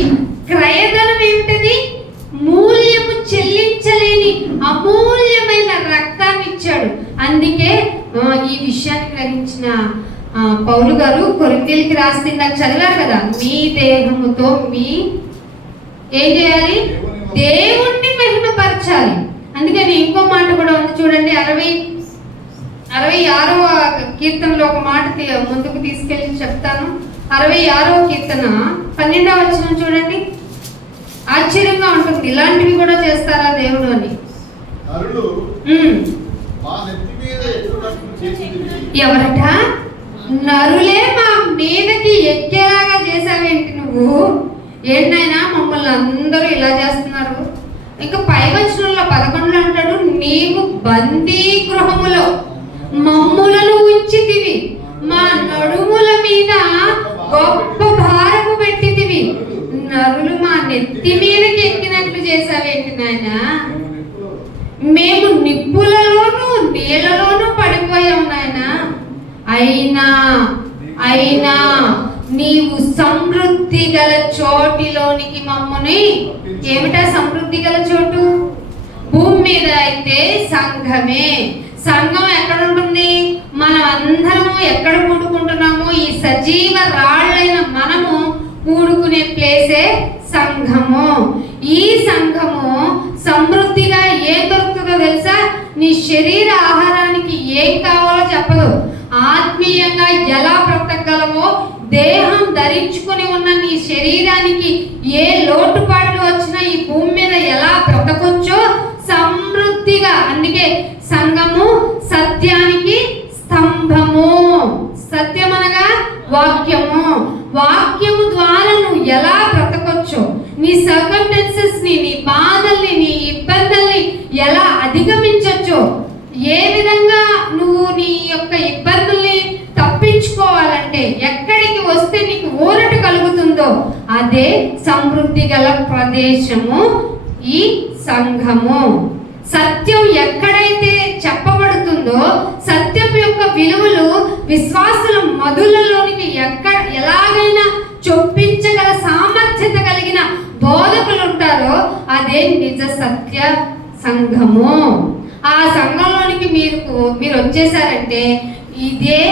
క్రయధనం ఏమిటది? మూల్యము చెల్లించలేని అమూల్యమైన రక్తాన్ని ఇచ్చాడు. అందుకే ఈ విషయాన్ని గ్రహించిన పౌలు గారు కొరింథీయులకి రాస్తే నాకు చదివారు కదా, మీ దేహముతో ఏం చేయాలి? దేవుణ్ణి మహిమపరచాలి. అందుకని ఇంకో మాట కూడా ఉంది చూడండి, 66వ కీర్తనలో ఒక మాట ముందుకు తీసుకెళ్ళి చెప్తాను. 66వ కీర్తన 12వ వచనం చూడండి. ఆశ్చర్యంగా ఉంటుంది, ఇలాంటివి కూడా చేస్తారా దేవుడు అని. ఎవరట? నరులే మా మీదకి ఎక్కేలాగా చేసావేంటి నువ్వు? ఏంటైనా మమ్మల్ని అందరూ ఇలా చేస్తున్నారు. ఇంకా పై వచనంలో 11 అంటాడు, నీవు బందీ గృహములో మమ్ములను ఉంచితివి, మా నడుముల మీద గొప్ప భారము పెట్టితివి, నరులు మా నెత్తి మీదకి ఎక్కినట్లు చేసావేంటి నాయనా? మేము నిప్పులలోనూ నీళ్ళలోనూ పడిపోయాం నాయనా. అయినా నీవు సమృద్ధి గల చోటిలోనికి మమ్మల్ని. ఏమిటా సమృద్ధి గల చోటు? భూమి మీద అయితే సంఘమే. సంఘం ఎక్కడ ఉంటుంది? మనం అందరము ఎక్కడ కూడుకుంటున్నాము? ఈ సజీవ రాళ్ళైన మనము కూడుకునే ప్లేసే సంఘము. ఈ సంఘము సమృద్ధిగా ఏం దొరుకుతుందో తెలుసా? నీ శరీర ఆహారానికి ఏం కావాలో చెప్పదు. ఆత్మీయంగా ఎలా బ్రతకగలవో, దేహం ధరించుకుని ఉన్న నీ శరీరానికి ఏ లోటుపాట్లు వచ్చినా ఈ భూమి మీద ఎలా బ్రతకొచ్చో సమృద్ధిగా. అందుకే సంఘము సత్యానికి స్తంభము. సత్యం అనగా వాక్యము. వాక్యము ద్వారా నువ్వు ఎలా బ్రతకొచ్చో, నీ సర్కమ్స్టెన్సెస్ ని, నీ బాధల్ని, నీ ఇబ్బందుల్ని ఎలా అధిగమించొచ్చో, ఏ విధంగా నువ్వు నీ యొక్క ఇబ్బందుల్ని తప్పించుకోవాలంటే, ఎక్కడికి వస్తే నీకు ఊరట కలుగుతుందో అదే సమృద్ధి గల ప్రదేశము ఈ సంఘము. సత్యం ఎక్కడైతే చెప్పబడుతుందో, సత్యం యొక్క విలువలు విశ్వాసుల మధులలోనికి ఎలాగైనా చొప్పించగల సామర్థ్యత కలిగిన బోధకులు ఉంటారో అదే నిజ సత్య సంఘము. ఆ సంఘంలోనికి మీరు వచ్చేసారంటే ఇదే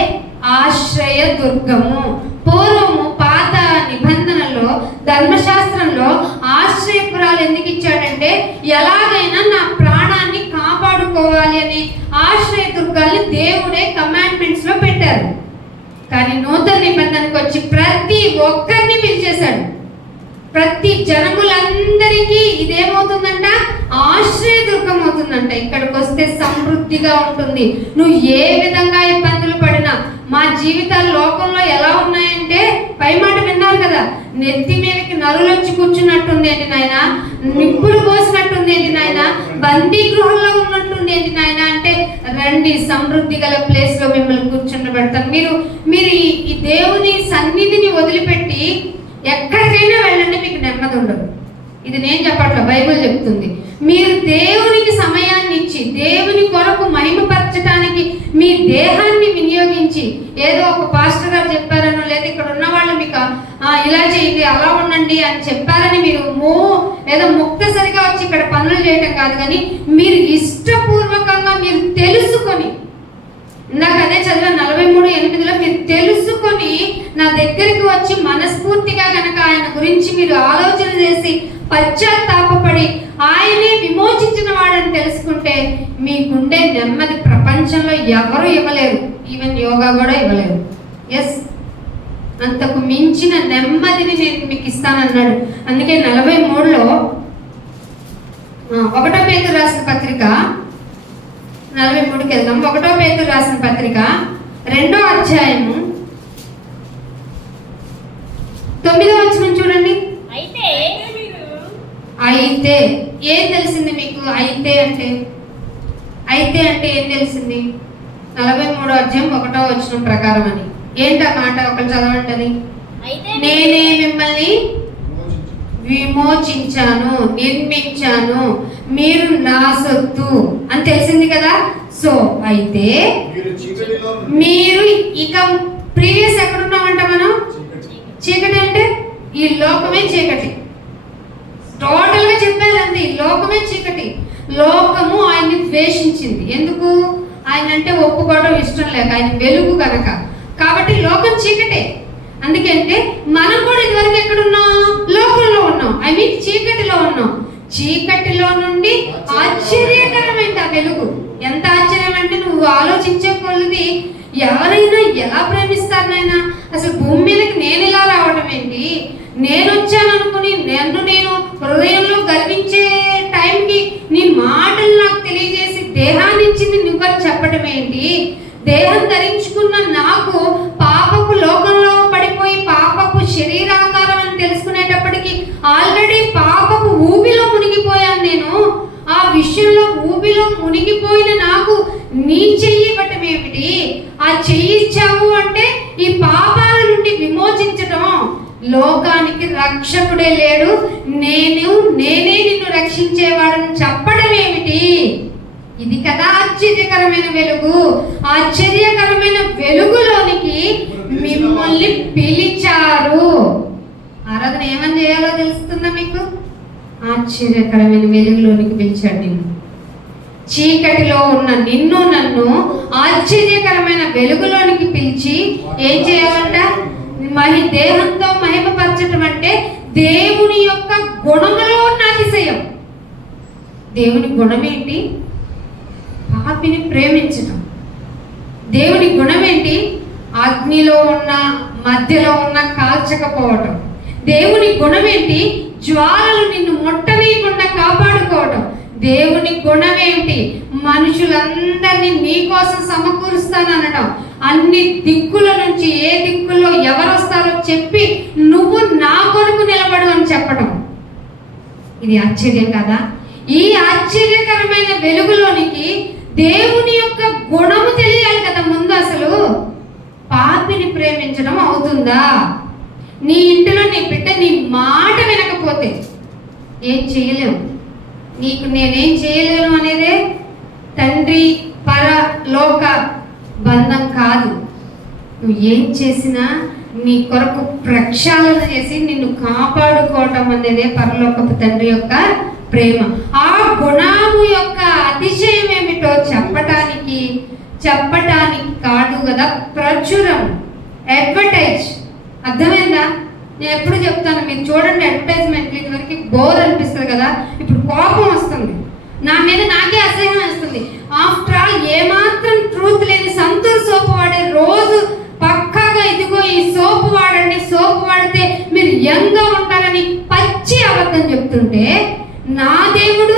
ఆశ్రయ దుర్గము. పూర్వము పాత నిబంధనలో, ధర్మశాస్త్రంలో ఆశ్రయపురాలు ఎందుకు ఇచ్చాడంటే, ఎలాగైనా నా ప్రాణాన్ని కాపాడుకోవాలి అని ఆశ్రయ దుర్గాల్ని దేవుడే కమాండ్మెంట్స్ లో పెట్టారు. కానీ నూతన నిబంధనకు వచ్చి ప్రతి ఒక్కరిని పిలిచేశాడు. ప్రతి జనములందరికీ ఇదేమవుతుందంట? ఆశ్రయ దుర్గం అవుతుందంట. ఇక్కడికి వస్తే సమృద్ధిగా ఉంటుంది. నువ్వు ఏ విధంగా ఇబ్బందులు పడినా, మా జీవితాలు లోకంలో ఎలా ఉన్నాయంటే, పై మాట విన్నారు కదా, నెత్తి మీదకి నరులు వచ్చి కూర్చున్నట్టుంది ఏంటి నాయన, నిప్పులు పోసినట్టుంది ఏంటి నాయన, బందీ గృహంలో ఉన్నట్టుంది ఏంటి నాయన అంటే, రండి సమృద్ధి గల ప్లేస్ లో మిమ్మల్ని కూర్చుండబెడతాను. మీరు ఈ దేవుని సన్నిధిని వదిలిపెట్టి ఎక్కడికైనా వెళ్ళండి, మీకు నెమ్మది ఉండదు. ఇది నేను చెప్పట్లా, బైబిల్ చెప్తుంది. మీరు దేవునికి సమయాన్ని ఇచ్చి, దేవుని కొరకు మహిమపరచడానికి మీ దేహాన్ని వినియోగించి, ఏదో ఒక పాస్టర్ గారు చెప్పారనో, లేదా ఇక్కడ ఉన్న వాళ్ళు మీకు ఇలా చేయండి, అలా ఉండండి అని చెప్పారని మీరు ఏదో ముక్తసరిగా వచ్చి ఇక్కడ పనులు చేయటం కాదు, కానీ మీరు ఇష్టపూర్వకంగా మీరు తెలుసుకొని ఇందాక అదే చదివా 43:8లో మీరు తెలుసుకొని నా దగ్గరికి వచ్చి మనస్ఫూర్తిగా కనుక ఆయన గురించి మీరు ఆలోచన చేసి పశ్చాత్తాపపడి ఆయనే విమోచించిన వాడని తెలుసుకుంటే మీకుండే నెమ్మది ప్రపంచంలో ఎవరు ఇవ్వలేరు, ఈవెన్ యోగా కూడా ఇవ్వలేరు. ఎస్, అంతకు మించిన నెమ్మదిని నేను మీకు ఇస్తానన్నాడు. అందుకే 43లో 1 పేతురు రాసిన పత్రిక 43కి వెళ్దాం. 1 పేతురు రాసిన పత్రిక 2వ అధ్యాయము 9వ వచనం చూడండి. అయితే ఏం తెలిసింది మీకు? అయితే అంటే ఏం తెలిసింది? 43వ అధ్యాయం 1వ వచనం ప్రకారం అని ఏంటి ఆ మాట? ఒకరు చదవండి. అది నేనే మిమ్మల్ని విమోచించాను, నిర్మించాను, మీరు నా సొత్తు అని తెలిసింది కదా. సో అయితే మీరు ఇక ప్రీవియస్ ఎక్కడున్నామంట మనం? చీకటి అంటే ఈ లోకమే చీకటి. టోటల్ గా చెప్పాలంటే ఈ లోకమే చీకటి. లోకము ఆయన్ని ద్వేషించింది. ఎందుకు? ఆయన అంటే ఒప్పుకోవడం ఇష్టం లేక, ఆయన వెలుగు కనుక. కాబట్టి లోకం చీకటే. అందుకంటే మనం కూడా ఇదివరకు ఎక్కడున్నాం? లోకంలో ఉన్నాం, ఐ మీన్ చీకటిలో ఉన్నాం. చీకటిలో నుండి ఆశ్చర్యకరమైన ఆ వెలుగు. ఎంత ఆశ్చర్యం అంటే నువ్వు ఆలోచించే కొలది ఎవరైనా ఎలా ప్రేమిస్తారు నాయన? అసలు భూమి మీదకి నేను ఇలా రావడం ఏంటి? నేను వచ్చాను అనుకుని నేను హృదయంలో గర్వించే టైంకి నీ మాటలు నాకు తెలియజేసి దేహాన్ని ఇచ్చింది నువ్వు చెప్పడం ఏంటి? దేహం ధరించుకున్న నాకు పాపపు లోకంలో పడిపోయి పాపపు శరీరాకారం అని తెలుసుకునేటప్పటికి ఆల్రెడీ పాపపు ఊబిలో మునిగిపోయాను నేను. ఆ విషయంలో ఊబిలో మునిగిపోయిన నాకు నీ చెయ్యి ఇవ్వటం ఏమిటి? ఆ చెయ్యి ఇచ్చావు అంటే ఈ పాపాల నుండి విమోచించటం. లోకానికి రక్షకుడే లేడు, నేనే నిన్ను రక్షించేవాడని చెప్పడం ఏమిటి? ఇది కదా ఆశ్చర్యకరమైన వెలుగు. ఆశ్చర్యకరమైన వెలుగులోనికి మిమ్మల్ని పిలిచారు. ఆరాధన ఏమని చేయాలో తెలుస్తుందా మీకు? ఆశ్చర్యకరమైన వెలుగులోనికి పిలిచాడు నిన్ను. చీకటిలో ఉన్న నిన్ను నన్ను ఆశ్చర్యకరమైన వెలుగులోనికి పిలిచి ఏం చేయాలంట? దేహంతో మహిమపరచటం అంటే దేవుని యొక్క గుణములో ఉన్న అతిశయం. దేవుని గుణం ఏంటి? పాపిని ప్రేమించటం. దేవుని గుణం ఏంటి? అగ్నిలో ఉన్న మధ్యలో ఉన్న కాల్చకపోవటం. దేవుని గుణం ఏంటి? జ్వాలలు నిన్ను ముట్టనీయకుండా కాపాడుకోవటం. దేవుని గుణం ఏంటి? మనుషులందరినీ నీ కోసం సమకూరుస్తాననడం. అన్ని దిక్కుల నుంచి ఏ దిక్కుల్లో ఎవరు వస్తారో చెప్పి నువ్వు నా కొరకు నిలబడు అని చెప్పడం. ఇది ఆశ్చర్యం కదా? ఈ ఆశ్చర్యకరమైన వెలుగులోనికి దేవుని యొక్క గుణము తెలియాలి కదా ముందు. అసలు పాపిని ప్రేమించడం అవుతుందా? నీ ఇంటిలో నీ బిడ్డ నీ మాట వినకపోతే ఏం చేయలేము. నీకు నేనేం చేయలేను అనేదే తండ్రి పరలోక బంధం కాదు. నువ్వు ఏం చేసినా నీ కొరకు ప్రక్షాళన చేసి నిన్ను కాపాడుకోవటం అనేదే పరలోకపు తండ్రి యొక్క ప్రేమ. ఆ గుణము యొక్క అతిశయం ఏమిటో చెప్పటానికి కాదు కదా ప్రచురం, అడ్వర్టైజ్. అర్థమైందా? నేను ఎప్పుడు చెప్తాను, మీరు చూడండి అడ్వర్టైజ్మెంట్లు ఇదివరకు బోర్ అనిపిస్తుంది కదా, ఇప్పుడు కోపం వస్తుంది. నా మీద నాకే అసహ్యం వస్తుంది. ఆఫ్టర్ ఆల్ ఏమాత్రం ట్రూత్ లేని సంతూర్ సోపు వాడే రోజు పక్కాగా ఇదిగో ఈ సోపు వాడండి, సోపు వాడితే మీరు యంగ్గా ఉంటారని పచ్చి అబద్ధం చెప్తుంటే నా దేవుడు,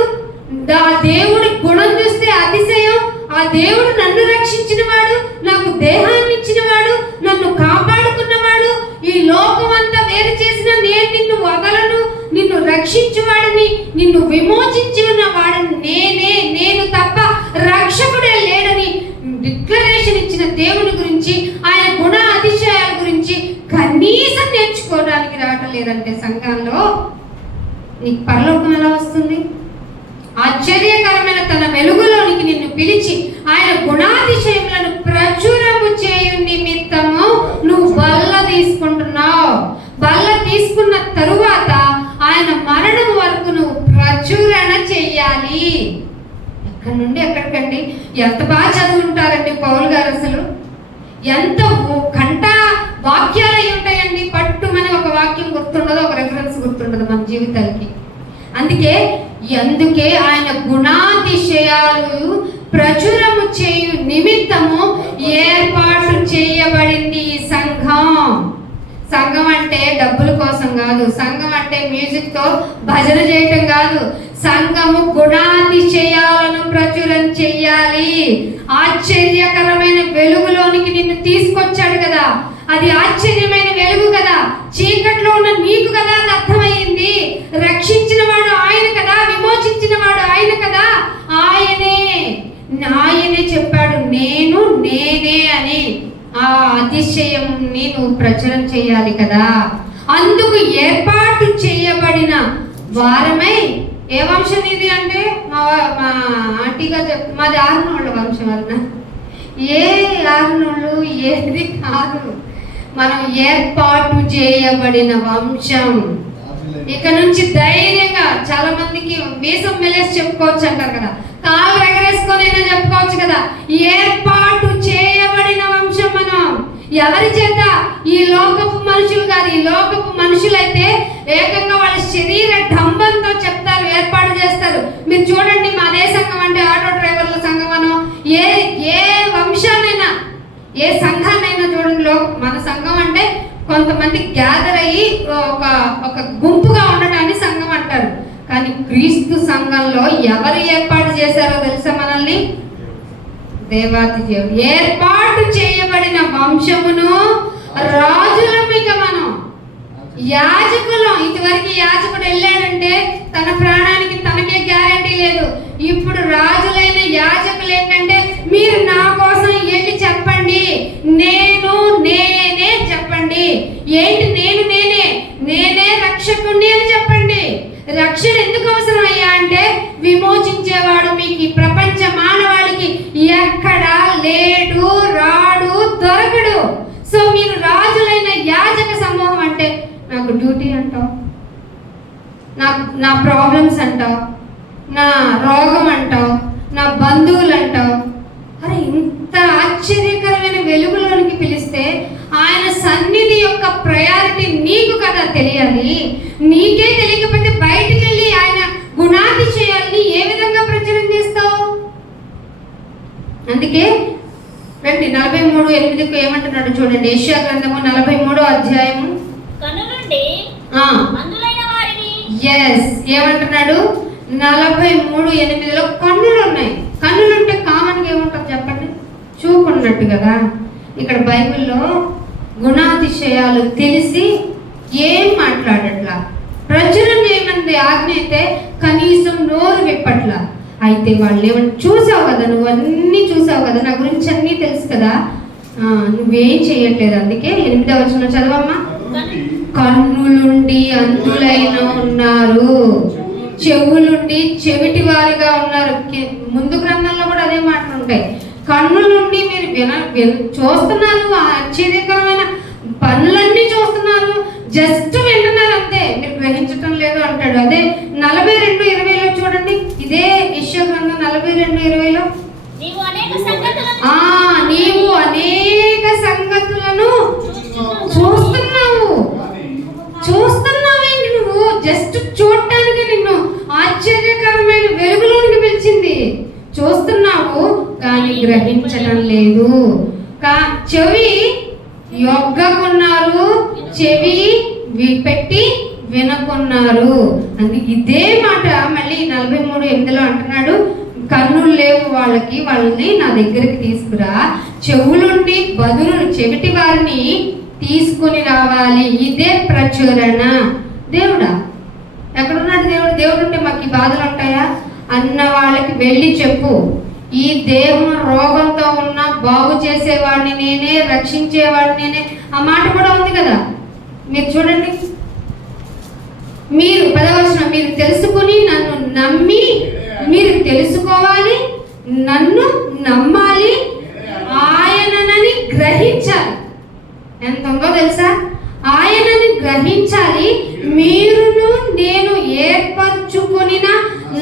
ఆ దేవుడి గుణం చూస్తే అతిశయం. ఆ దేవుడు నన్ను రక్షించిన వాడు, నాకు దేహాన్ని ఇచ్చిన వాడు, నన్ను కాపాడుకున్నవాడు, ఈ లోకం అంతా వేరు చేసిన నేను నిన్ను వదలను, నిన్ను రక్షించువాడిని, నిన్ను విమోచించి ఉన్న వాడిని నేను తప్ప రక్షకుడే లేడని డిక్లరేషన్ ఇచ్చిన దేవుని గురించి, ఆయన గుణ అతిశయాల గురించి కనీసం నేర్చుకోవడానికి రావటం లేదంటే సంఘంలో నీకు పరలోకం ఎలా వస్తుంది? ఆశ్చర్యకరమైన తన వెలుగులోనికి నిన్ను పిలిచి ఆయన గుణాతిశయములను ప్రచురము చేయు నిమిత్తము నువ్వు బల్ల తీసుకుంటున్నావు. బల్ల తీసుకున్న తరువాత ఆయన మరణం వరకు నువ్వు ప్రచురణ చెయ్యాలి. అక్కడ నుండి ఎక్కడికండి? ఎంత బాగా చదువుంటారండి పౌలు గారు, అసలు ఎంత కంట వాక్యాలు అయి ఉంటాయండి. పట్టుమని ఒక వాక్యం గుర్తుండదు, ఒక రెఫరెన్స్ గుర్తుండదు మన జీవితానికి. అందుకే ఆయన గుణాతిశయాలు ప్రచురము చేయు నిమిత్తము ఏర్పాటు చేయబడింది ఈ సంఘం. సంఘం అంటే డబ్బుల కోసం కాదు, సంఘం అంటే మ్యూజిక్ తో భజన చేయటం కాదు. సంఘము గుణాతిశయాలను ప్రచురం చెయ్యాలి. ఆశ్చర్యకరమైన వెలుగులోనికి నిన్ను తీసుకొచ్చాడు కదా, అది ఆశ్చర్యమైన వెలుగు కదా. చీకట్లో ఉన్న నీకు కదా అది అర్థమైంది. రక్షించిన వాడు ఆయన కదా, విమోచించిన వాడు ఆయన కదా. ఆయనే చెప్పాడు నేనే అని. ఆ అతిశయంని నువ్వు ప్రచురం చేయాలి కదా. అందుకు ఏర్పాటు చేయబడిన వారమై. ఏ వంశం ఇది అంటే మా ఆంటీగా మాది ఆరునోళ్ళ వంశం అన్న. ఏ ఆరునోళ్ళు ఏది కాదు, మనం ఏర్పాటు చేయబడిన వంశం. ఇక నుంచి ధైర్యంగా చాలా మందికి మీసం మెలేసి చెప్పుకోవచ్చు అంటారు కదా, కాళ్ళు ఎగరేసుకొనైనా చెప్పుకోవచ్చు కదా, ఏర్పాటు చేయబడిన వంశం మనం. ఎవరి చేత? ఈ లోకపు మనుషులు కాదు. ఈ లోకపు మనుషులైతే ఏకంగా వాళ్ళ శరీర డంబంతో చెప్తారు, ఏర్పాటు చేస్తారు. మీరు చూడండి, మాదే సంఘం అంటే ఆటో డ్రైవర్ల సంఘం అనో, ఏ వంశాన్నైనా ఏ సంఘాన్నైనా చూడండి. మన సంఘం అంటే కొంతమంది గ్యాదర్ అయ్యి ఒక గుంపుగా ఉండటాన్ని సంఘం అంటారు. కానీ క్రీస్తు సంఘంలో ఎవరు ఏర్పాటు చేశారో తెలుసా మనల్ని? దేవాతి దేవుడు. ఏర్పాటు చేయబడిన వంశమును, రాజులమిక మనం, యాజకులం. ఇదివరకు యాజకుడు వెళ్ళాడంటే తన ప్రాణానికి తనకే గ్యారంటీ లేదు. ఇప్పుడు రాజులైన యాజకులు ఏంటంటే, మీరు నా కోసం ఏంటి చెప్పండి, నేనే చెప్పండి. ఏంటి నేనే రక్షకుణ్ణి అని చెప్పండి. రక్షణ ఎందుకు అవసరం అయ్యా అంటే, విమోచించేవాడు మీకు ఈ ప్రపంచ మానవాళికి ఎక్కడా లేడు, రాడు, దొరకడు. సో మీరు రాజులైన యాజక సమూహం అంటే, నాకు డ్యూటీ అంటావు, నా ప్రాబ్లమ్స్ అంటావు, నా రోగం అంటావు, నా బంధువులు అంటావు. అరే, ఇంత ఆశ్చర్యకరమైన వెలుగులోనికి పిలిస్తే ఆయన సన్నిధి యొక్క ప్రయారిటీ నీకు కదా తెలియాలి. నీకే తెలియకపోతే బయటికి వెళ్ళి ఆయన గుణాతిశయాల్ని ఏ విధంగా ప్రచురం చేస్తావు? అందుకే రండి 43:8 ఏమంటున్నాడు చూడండి. యెషయా గ్రంథము 43వ అధ్యాయము. ఏమంటున్నాడు? 43:8 కన్నులు ఉన్నాయి. కన్నులు ఉంటే కామన్గా ఏముంటుంది చెప్పండి? చూపు ఉన్నట్టు కదా. ఇక్కడ బైబిల్లో గుణాతిశయాలు తెలిసి ఏం మాట్లాడట్లా, ప్రచురం చేయమన్నది ఆజ్ఞ అయితే కనీసం నోరు విప్పట్లా. అయితే వాళ్ళు ఏమంటే, చూసావు కదా, నువ్వు అన్నీ చూసావు కదా, నా గురించి అన్నీ తెలుసు కదా, నువ్వేం చేయట్లేదు. అందుకే 8వ వచనం చదవమ్మా. కన్నులుండి అంధులైన ఉన్నారు, చెవులుండి చెవిటి వారిగా ఉన్నారు. ముందు గ్రంథంలో కూడా అదే మాటలు ఉంటాయి. కన్నులుండి మీరు చూస్తున్నారు, ఆశ్చర్యకరమైన పనులన్నీ చూస్తున్నారు, జస్ట్ వింటున్నారు అంతే, మీరు గ్రహించటం లేదు అంటాడు. అదే 42:20 చూడండి. ఇదే యెషయా గ్రంథం 42:20 నీవు అనేక సంగతులను చూస్తున్నావేంటి? నువ్వు జస్ట్ చూడటానికి నిన్ను ఆశ్చర్యకరమైన వెలుగులోనికి పిలిచింది. చూస్తున్నావు కానీ గ్రహించడం లేదు. చెవి యొగ్గకున్నారు, చెవి పెట్టి వినకున్నారు. అందుకే ఇదే మాట మళ్ళీ 43:8 అంటున్నాడు. కన్నులు లేవు వాళ్ళని నా దగ్గరికి తీసుకురా, చెవులుండి బదులు చెవిటి వారిని తీసుకుని రావాలి. ఇదే ప్రచురణ. దేవుడా ఎక్కడున్నాడు? దేవుడు ఉంటే మాకు ఈ బాధలు ఉంటాయా అన్న వాళ్ళకి వెళ్ళి చెప్పు, ఈ దేహం రోగంతో ఉన్న బాగు చేసేవాడిని నేనే, రక్షించేవాడిని నేనే. ఆ మాట కూడా ఉంది కదా. మీరు చూడండి, మీరు 10వ వచనం, మీరు తెలుసుకుని నన్ను నమ్మి, మీరు తెలుసుకోవాలి, నన్ను నమ్మాలి, ఆయనని గ్రహించాలి. ఎంత ఉందో తెలుసా? ఆయనని గ్రహించాలి. మీరును నేను ఏర్పరచుకుని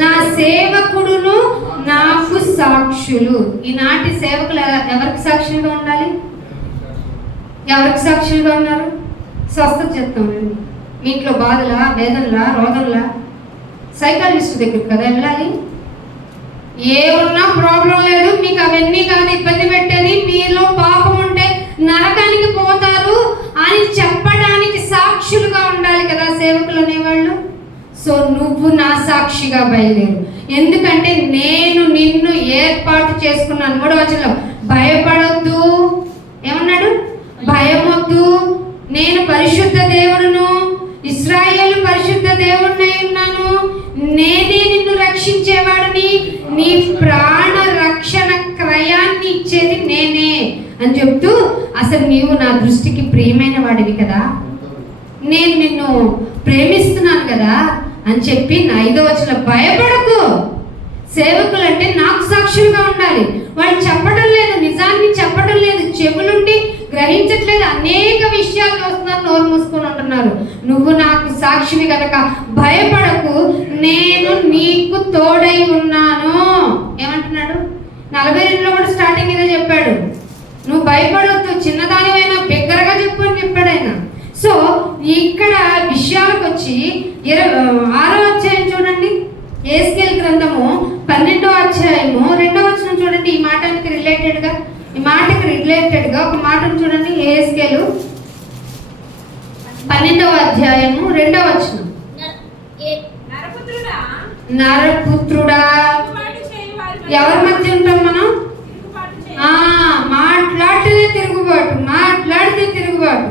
నా సేవకుడును నాకు సాక్షులు. ఈనాటి సేవకులు ఎవరికి సాక్షులుగా ఉండాలి? ఎవరికి సాక్షులుగా ఉన్నారు? స్వస్థత చెప్తామండి. మీ ఇంట్లో బాధలా, వేదనలా, రోగంలా సైకాలజిస్ట్ దగ్గర కదా వెళ్ళాలి. ఏ ఉన్నా ప్రాబ్లం లేదు, మీకు అవన్నీ కాదు ఇబ్బంది పెట్టేది, మీలో పాపం ఉంటే నరకానికి పోతారు అని చెప్పడానికి సాక్షులుగా ఉండాలి కదా సేవకులు అనేవాళ్ళు. సో నువ్వు నా సాక్షిగా బయలుదేరు. ఎందుకంటే నేను నిన్ను ఏర్పాటు చేసుకున్నాను. 3వ వచనంలో భయపడొద్దు, ఏమన్నాడు? భయమొద్దు, నేను పరిశుద్ధ దేవుడును, ఇశ్రాయేలు పరిశుద్ధ దేవుడినై ఉన్నాను, నేనే నిన్ను రక్షించేవాడిని, నీ ప్రాణ రక్షణ క్రయాన్ని ఇచ్చేది నేనే అని చెప్తూ, అసలు నీవు నా దృష్టికి ప్రియమైన వాడివి కదా, నేను నిన్ను ప్రేమిస్తున్నాను కదా అని చెప్పి 5వ వచనంలో భయపడకు. సేవకులు అంటే నాకు సాక్షులుగా ఉండాలి. వాళ్ళు చెప్పడం లేదు, నిజాన్ని చెప్పడం లేదు, చెవులుండి గ్రహించట్లేదు, అనేక విషయాలు చూస్తున్నారు, నోరు మూసుకొని ఉంటున్నారు. నువ్వు నాకు సాక్షివి కనుక భయపడకు, నేను నీకు తోడై ఉన్నాను. ఏమంటున్నాడు? 42లో కూడా స్టార్టింగ్ ఇదే చెప్పాడు. నువ్వు భయపడొద్దు, చిన్నదానివైనా బిగ్గరగా చెప్పు అని చెప్పాడు ఆయన. సో ఇక్కడ విషయాలకు వచ్చి 6వ అధ్యాయం చూడండి, యెహెజ్కేలు గ్రంథము 12వ అధ్యాయము 2వ వచనం చూడండి. ఈ మాటకి రిలేటెడ్గా ఒక మాటను చూడండి. యెహెజ్కేలు 12వ అధ్యాయము 2వ వచనం. నరపుత్రుడా, ఎవరి మధ్య ఉంటాం మనం? మాట్లాడితే తిరుగుబాటు.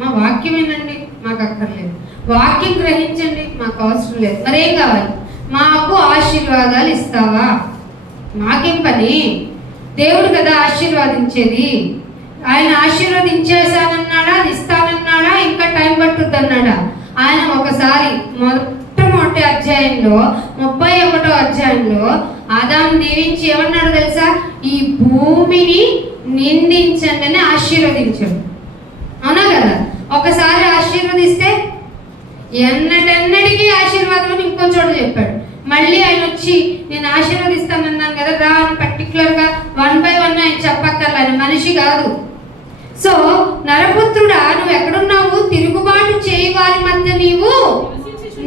మా వాక్యమేనండి, మాకు అక్కర్లేదు. వాక్యం గ్రహించండి, మాకు అవసరం లేదు. మరేం కావాలి? మాకు ఆశీర్వాదాలు ఇస్తావా? మాకేం పని? దేవుడు కదా ఆశీర్వాదించేది. ఆయన ఆశీర్వదించేసానన్నాడా, అది ఇస్తానన్నాడా, ఇంకా టైం పట్టుద్ది అన్నాడా? ఆయన ఒకసారి మొట్టమొదటి అధ్యాయంలో 31వ అధ్యాయంలో ఆదాము దీవించి ఏమన్నాడు తెలుసా? ఈ భూమిని నిందించండి అని ఆశీర్వదించాడు. అవునా కదా? ఒకసారి ఆశీర్వదిస్తే ఎన్నటెన్నటికీ ఆశీర్వాదం అని ఇంకో చోట చెప్పాడు. మళ్ళీ ఆయన వచ్చి నేను ఆశీర్వదిస్తానన్నాను కదా రా అని పర్టికులర్గా 1 by 1 ఆయన చెప్పక్కర్లే, ఆయన మనిషి కాదు. సో నరపుత్రుడా, నువ్వు ఎక్కడున్నావు? తిరుగుబాటు చేయి వారి మధ్య నీవు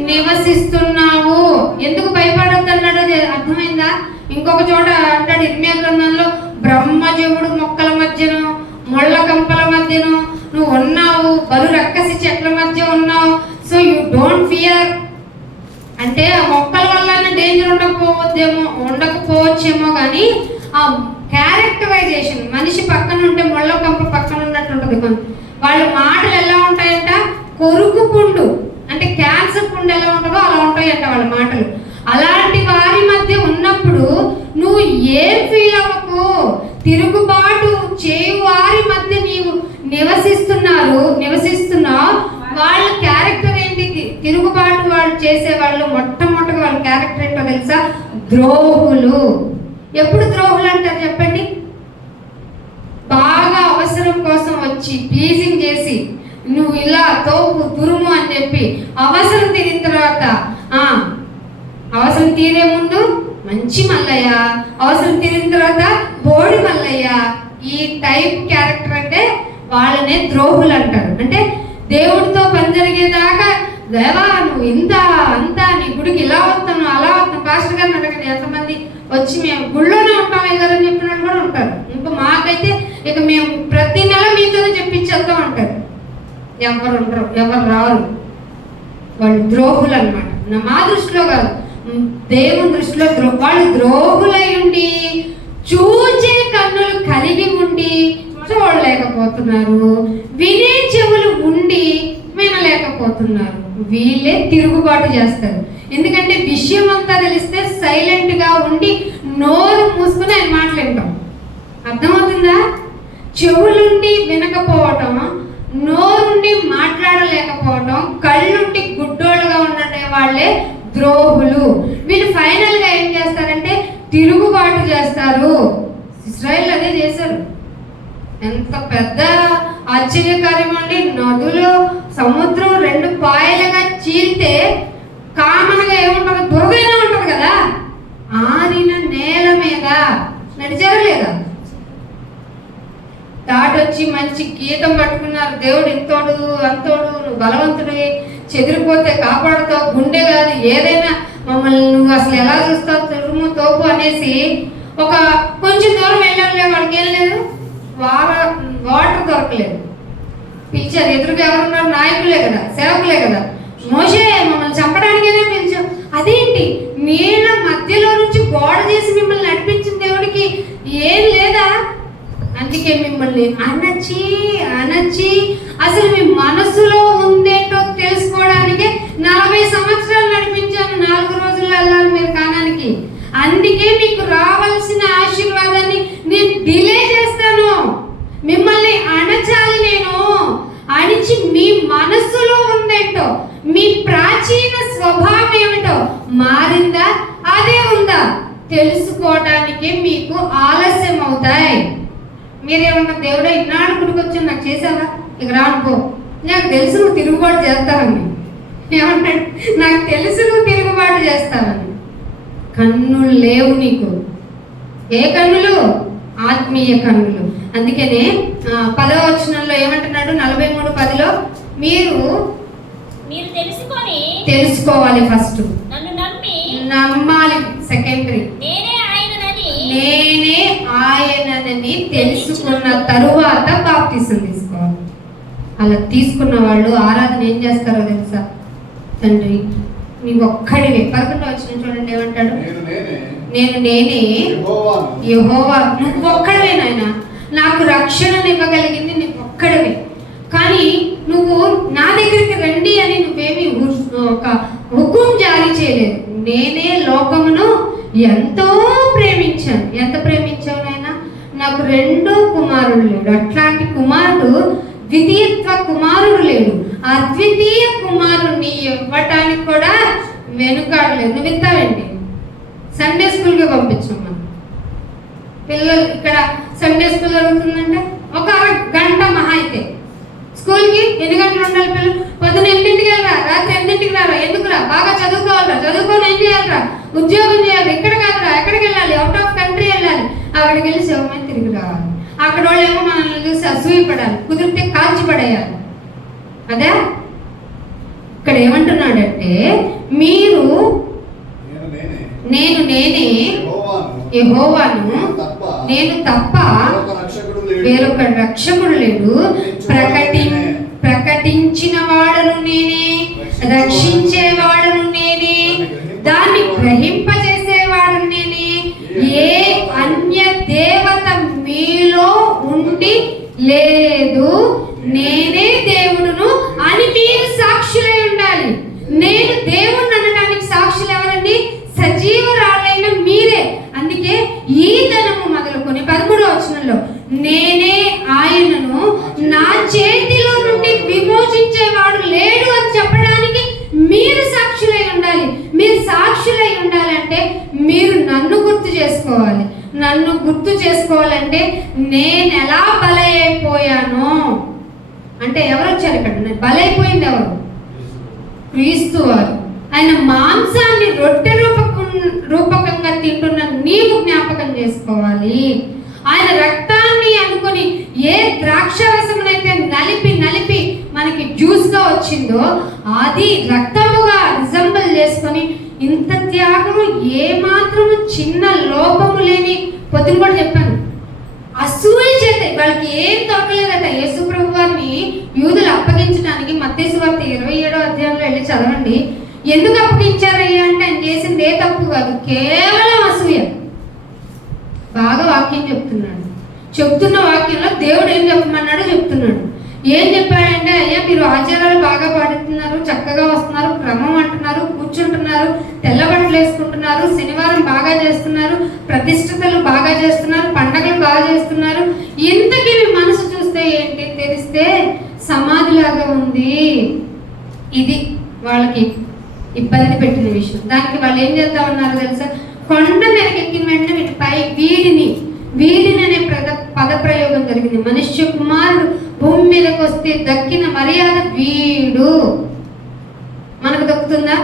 నివసిస్తున్నావు. ఎందుకు భయపడొద్దు అన్నాడు? అది అర్థమైందా? ఇంకొక చోట అంటాడు ఇర్మియా గ్రంథంలో, బ్రహ్మజీవుడు మొక్కల మధ్యను ముళ్ళ కంపల మధ్యను నువ్వు ఉన్నావు, బలు రక్కసి చెట్ల మధ్య ఉన్నావు. So you don't fear. అంటే ఆ మొక్కల వల్ల డేంజర్ ఉండకపోవచ్చేమో కానీ ఆ క్యారెక్టరైజేషన్, మనిషి పక్కన ఉంటే ముళ్ళ కంప పక్కన ఉన్నట్టు ఉంటుంది. వాళ్ళ మాటలు ఎలా ఉంటాయంట? కొరుకు పుండు అంటే క్యాన్సర్ పుండు ఎలా ఉంటుందో అలా ఉంటాయంట వాళ్ళ మాటలు. అలాంటి వారి మధ్య ఉన్నప్పుడు నువ్వు ఏం ఫీల్ అవ్వకు. తిరుగుబాటు చేయు వారి మధ్య నీవు నివసిస్తున్నావు. వాళ్ళ క్యారెక్టర్ ఏంటి? తిరుగుబాటు వాళ్ళు చేసేవాళ్ళు మొట్టమొదటిగా వాళ్ళ క్యారెక్టర్ ఏంటో తెలుసా? ద్రోహులు. ఎప్పుడు ద్రోహులు అంటారు చెప్పండి? బాగా అవసరం కోసం వచ్చి ప్లీజింగ్ చేసి నువ్వు ఇలా తోపు తురుము అని చెప్పి అవసరం తీరిన తర్వాత అవసరం తీరే ముందు మంచి మల్లయ్య, అవసరం తీరిన తర్వాత బోడి మల్లయ్య. ఈ టైప్ క్యారెక్టర్ అంటే వాళ్ళనే ద్రోహులు అంటారు. అంటే దేవుడితో పని జరిగేదాకా దేవా నువ్వు అంతా నీ గుడికి ఇలా వస్తాను అలా వస్తాను. పాస్టర్ గారిని అడగండి ఎంతమంది వచ్చి మేము గుళ్ళోనే ఉంటాం అని చెప్పిన వాళ్ళు కూడా ఉంటారు. ఇంకా మాకైతే ఇక మేము ప్రతి నెల మీతోనే చెప్పించేద్దాం అంటారు. ఎవరు రారు. వాళ్ళు ద్రోహులు అన్నమాట. మా దృష్టిలో కాదు, దేవుని దృష్టిలో వాళ్ళు ద్రోహులై ఉండి చూచే కన్నులు కలిగి ఉండి చూడలేకపోతున్నారు, వినే చెవులు ఉండి వినలేకపోతున్నారు. వీళ్ళే తిరుగుబాటు చేస్తారు. ఎందుకంటే విషయం అంతా తెలిస్తే సైలెంట్ గా ఉండి నోరు మూసుకుని ఆయన మాట్లాడటం. అర్థమవుతుందా? చెవులుండి వినకపోవటం, నోరుండి మాట్లాడలేకపోవటం, కళ్ళుండి గుడ్డోళ్ళుగా ఉండే వాళ్ళే ద్రోహులు. వీళ్ళు ఫైనల్ గా ఏం చేస్తారంటే తిరుగుబాటు చేస్తారు. ఇశ్రాయేల్ అదే చేశారు. ఎంత పెద్ద ఆశ్చర్యకార్యం అండి. నదులు సముద్రం 2 పాయలుగా చీల్తే కామన్గా ఏముంటుంది? బురదైనా ఉంటుంది కదా. ఆరిన నేల మీద నడిచారా లేదా? దాటొచ్చి మంచి గీతం పట్టుకున్నారు. దేవుడు ఇంతోడు అంతోడు, నువ్వు బలవంతుడి, చెదిరిపోతే కాపాడుతావు, గుండె కాదు ఏదైనా మమ్మల్ని నువ్వు అసలు ఎలా చూస్తావు, తురుము తోపు అనేసి ఒక కొంచెం దూరం వెళ్ళాలి. వాడికి ఏం లేదు, వాటర్ దొరకలేదు. పిలిచారు. ఎదురుగా ఎవరున్నారు? నాయకులే కదా, సేవకులే కదా. మోషే మమ్మల్ని చంపడానికైనా పిలిచావు. అదేంటి నీళ్ళ మధ్యలో నుంచి గోడ చేసి మిమ్మల్ని నడిపించిన దేవుడికి ఏం లేదా? అందుకే మిమ్మల్ని అనచి అసలు మీ మనసులో ఉందేంటో తెలుసుకోవడానికి 40 సంవత్సరాలు నడిపించాను. 4 రోజుల్లో వెళ్ళాలి మీరు కానానికి. అందుకే మీకు రావాల్సిన ఆశీర్వాదాన్ని నేను డిలే చేస్తాను. మిమ్మల్ని అణచాలి నేను. అణిచి మీ మనసులో ఉందేంటో, మీ ప్రాచీన స్వభావం ఏమిటో మారిందా, అదే ఉందా తెలుసుకోవడానికి మీకు ఆలస్యం అవుతాయి. మీరేమన్నా దేవుడా ఇన్నాడు గుడికొచ్చాను నాకు చేసావా, ఇక రానుకో, నాకు తెలుసు నువ్వు తిరుగుబాటు చేస్తావని. ఏమంటాడు? నాకు తెలుసు నువ్వు తిరుగుబాటు చేస్తావని. కన్నులు లేవు నీకు. ఏ కన్నులు? ఆత్మీయ కన్నులు. అందుకనే 10వ వచనంలో ఏమంటున్నాడు? 43:10లో మీరు తెలుసుకోవాలి. ఫస్ట్ నమ్మాలి. సెకండరీ నేనే ఆయనని తెలుసుకున్న తరువాత బాప్తిసం తీసుకోవాలి. అలా తీసుకున్న వాళ్ళు ఆరాధన ఏం చేస్తారో తెలుసా? తండ్రి నీవు ఒక్కడివే. 11వ వచనం చూడండి ఏమంటాడు? నేను నేనే యెహోవా. నువ్వు ఒక్కడివే నాయన, నాకు రక్షణను ఇవ్వగలిగింది నువ్వు ఒక్కడివే. కానీ నువ్వు నా దగ్గరికి రండి అని నువ్వేమి ఒక హుకుం జారీ చేయలేదు. నేనే లోకమును ఎంతో ప్రేమించాను. ఎంత ప్రేమించావు నాయన? నాకు 2 కుమారుడు లేడు. అట్లాంటి కుమారుడు, ద్వితీయత్వ కుమారుడు లేడు. అద్వితీయ కుమారుణ్ణి ఇవ్వటానికి కూడా వెనుకాడలేదు. నువ్వు ఇస్తావేంటి? సండే స్కూల్కి పంపించాం మనం. పిల్లలు ఇక్కడ సండే స్కూల్ జరుగుతుందంటే ఒక గంట మహా అయితే. స్కూల్కి ఎన్ని గంటలు ఉండాలి పిల్లలు? పొద్దున 8ంటికి వెళ్ళరా, రాత్రి 8ంటికి రారా. ఎందుకురా? బాగా చదువుకోవాలరా, చదువుకొని ఏం చేయాలరా, ఉద్యోగం చేయాలి. ఇక్కడ కాదురా, ఎక్కడికి వెళ్ళాలి? అవుట్ ఆఫ్ కంట్రీ వెళ్ళాలి. అక్కడికి వెళ్ళి శివమని తిరిగి రావాలి. అక్కడ వాళ్ళు ఏమో మనల్ని చూసి అసూయపడాలి, కుదిరితే కాల్చిపడేయాలి. అదే ఇక్కడ ఏమంటున్నాడంటే, మీరు నేనే యెహోవాను, నేను తప్ప వేరొక రక్షకుడు లేడు. ప్రకటించిన వాడను నేనే, రక్షించేవాడను నేనే, దాన్ని గ్రహింపజేసేవాడను నేనే. ఏ అన్య దేవత మీలో ఉండి లేదు, నేనే దేవుడును అని మీరు సాక్షులై ఉండాలి. నేను దేవుణ్ణి అనడానికి సాక్షులు ఎవరండి? సజీవరాలైన మీరే. అందుకే ఈ దినము మొదలుకొని 13వ వచనంలో నేనే ఆయనను, నా చేతిలో నుండి విమోచించేవాడు లేడు అని చెప్పడానికి మీరు సాక్షులై ఉండాలి. మీరు సాక్షులై ఉండాలంటే మీరు నన్ను గుర్తు చేసుకోవాలి. నన్ను గుర్తు చేసుకోవాలంటే నేను ఎలా బలైపోయానో, అంటే ఎవరు వచ్చారు ఇక్కడ? బలైపోయింది ఎవరు? క్రీస్తు వారు. ఆయన మాంసాన్ని రొట్టె రూపకంగా తింటున్న నీవు జ్ఞాపకం చేసుకోవాలి. ఆయన రక్తాన్ని అనుకొని ఏ ద్రాక్షరసమునైతే నలిపి మనకి జ్యూస్ గా వచ్చిందో అది రక్తముగా రిజంబల్ చేసుకొని ఇంత త్యాగము, ఏ మాత్రము చిన్న లోపము లేని, పొద్దున కూడా చెప్పాను, అసూయ చేత వాళ్ళకి ఏం దొరకలేదట. యేసు ప్రభు వారిని యూదులు అప్పగించడానికి మత్తయి సువార్త 27వ అధ్యాయంలో వెళ్ళి చదవండి. ఎందుకు అప్పగించారయ్యా అంటే ఆయన చేసింది ఏ తప్పు కాదు, కేవలం అసూయ. బాగా వాక్యం చెప్తున్న వాక్యంలో దేవుడు ఏం చెప్పమన్నాడో చెప్తున్నాడు. ఏం చెప్పాడంటే, అయ్యా మీరు ఆచారాలు బాగా పాడుతున్నారు, చక్కగా వస్తున్నారు, క్రమం అంటున్నారు, కూర్చుంటున్నారు, తెల్ల బట్టలు వేసుకుంటున్నారు, శనివారం బాగా చేస్తున్నారు, ప్రతిష్టతలు బాగా చేస్తున్నారు, పండగలు బాగా చేస్తున్నారు. ఇంతకీ మీ మనసు చూస్తే ఏంటి తెలిస్తే సమాధిలాగా ఉంది. ఇది వాళ్ళకి ఇబ్బంది పెట్టిన విషయం. దానికి వాళ్ళు ఏం చేద్దామన్నారు తెలుసా? కొండ మీదకి ఎక్కిన వెంటనే వీటిపై వీడిని అనే పదప్రయోగం జరిగింది. మనుష్య కుమారుడు భూమి మీదకి వస్తే దక్కిన మర్యాద వీడు. మనకు దక్కుతుందా?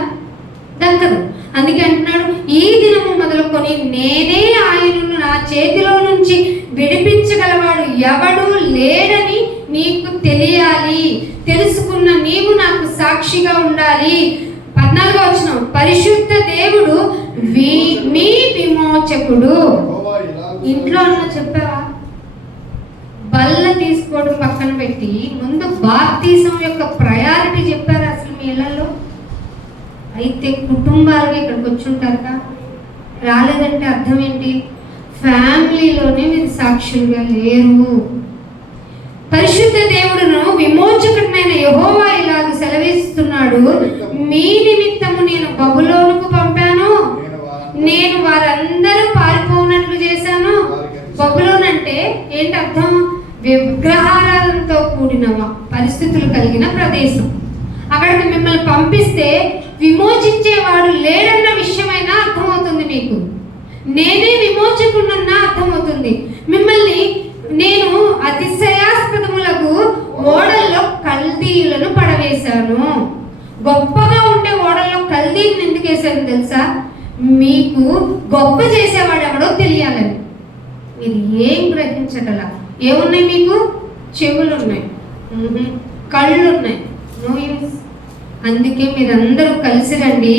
దక్కదు. అందుకే అంటున్నాడు, ఈ దినము మొదలుకొని నేనే ఆయనను, నా చేతిలో నుంచి విడిపించగలవాడు ఎవడు లేడని నీకు తెలియాలి. తెలుసుకున్న నీవు నాకు సాక్షిగా ఉండాలి. 14వ వచనం, పరిశుద్ధ దేవుడు మీ విమోచకుడు. ఇంట్లో అన్న చెప్పావా? బల్ల తీసుకోవడం పక్కన పెట్టి ముందు బాప్తిజం యొక్క ప్రయారిటీ చెప్పారా అసలు మీ ఇళ్లలో? అయితే కుటుంబాలుగా ఇక్కడికి వచ్చి ఉంటారుగా, రాలేదంటే అర్థం ఏంటి? ఫ్యామిలీలోనే మీరు సాక్షులుగా లేరు. పరిశుద్ధ దేవుడును విమోచకుడినైన యెహోవా ఇలాగ సెలవిస్తున్నాడు, మీ నిమిత్తము నేను బబులోనుకు పంపాను, నేను వారందరూ పారిపోనట్లు చేశాను. బబులోన్ అంటే ఏంటి అర్థం? విగ్రహారాధనతో కూడిన పరిస్థితులు కలిగిన ప్రదేశం. అక్కడికి మిమ్మల్ని పంపిస్తే విమోచించేవాడు లేడన్న విషయమైనా అర్థమవుతుంది మీకు. నేనే విమోచకుడినన్నా అర్థమవుతుంది. మిమ్మల్ని నేను అతిశయాస్పదములకు ఓడల్లో కల్దీయులను పడవేశాను. గొప్పగా ఉండే ఓడల్లో కల్దీలను ఎందుకు వేశాను తెలుసా? మీకు గొప్ప చేసేవాడు ఎవడో తెలియాలని. మీరు ఏం గ్రహించగల? ఏమున్నాయి మీకు? చెవులు ఉన్నాయి, కళ్ళు ఉన్నాయి, నో యూస్. అందుకే మీరందరూ కలిసి రండి.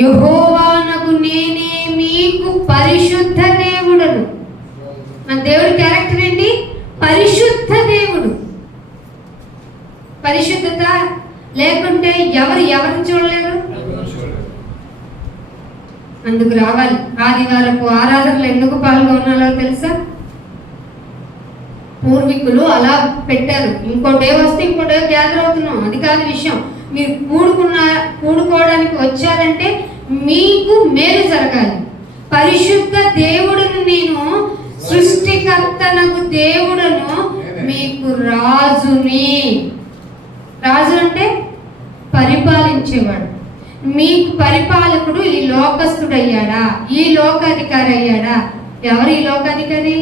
యెహోవానగు నేనే మీకు పరిశుద్ధ దేవుడను. మన దేవుడి క్యారెక్టర్ ఏంటి? పరిశుద్ధ దేవుడు. పరిశుద్ధత లేకుంటే ఎవరిని చూడలేరు. అందుకు రావాలి. ఆదివారపు ఆరాధనలు ఎందుకు పాల్గొనాలో తెలుసా? పూర్వీకులు అలా పెట్టారు. ఇంకో డే వస్తే ఇంకో డే గ్యాదర్ అవుతున్నాం, అది కాదు విషయం. మీరు కూడుకోవడానికి వచ్చారంటే మీకు మేలు జరగాలి. పరిశుద్ధ దేవుడును నేను, సృష్టికర్తనకు దేవుడను, మీకు రాజుని. రాజు అంటే పరిపాలించేవాడు. మీకు పరిపాలకుడు ఈ లోకస్తుడయ్యాడా? ఈ లోకాధికారి అయ్యాడా? ఎవరు ఈ లోకాధికారి?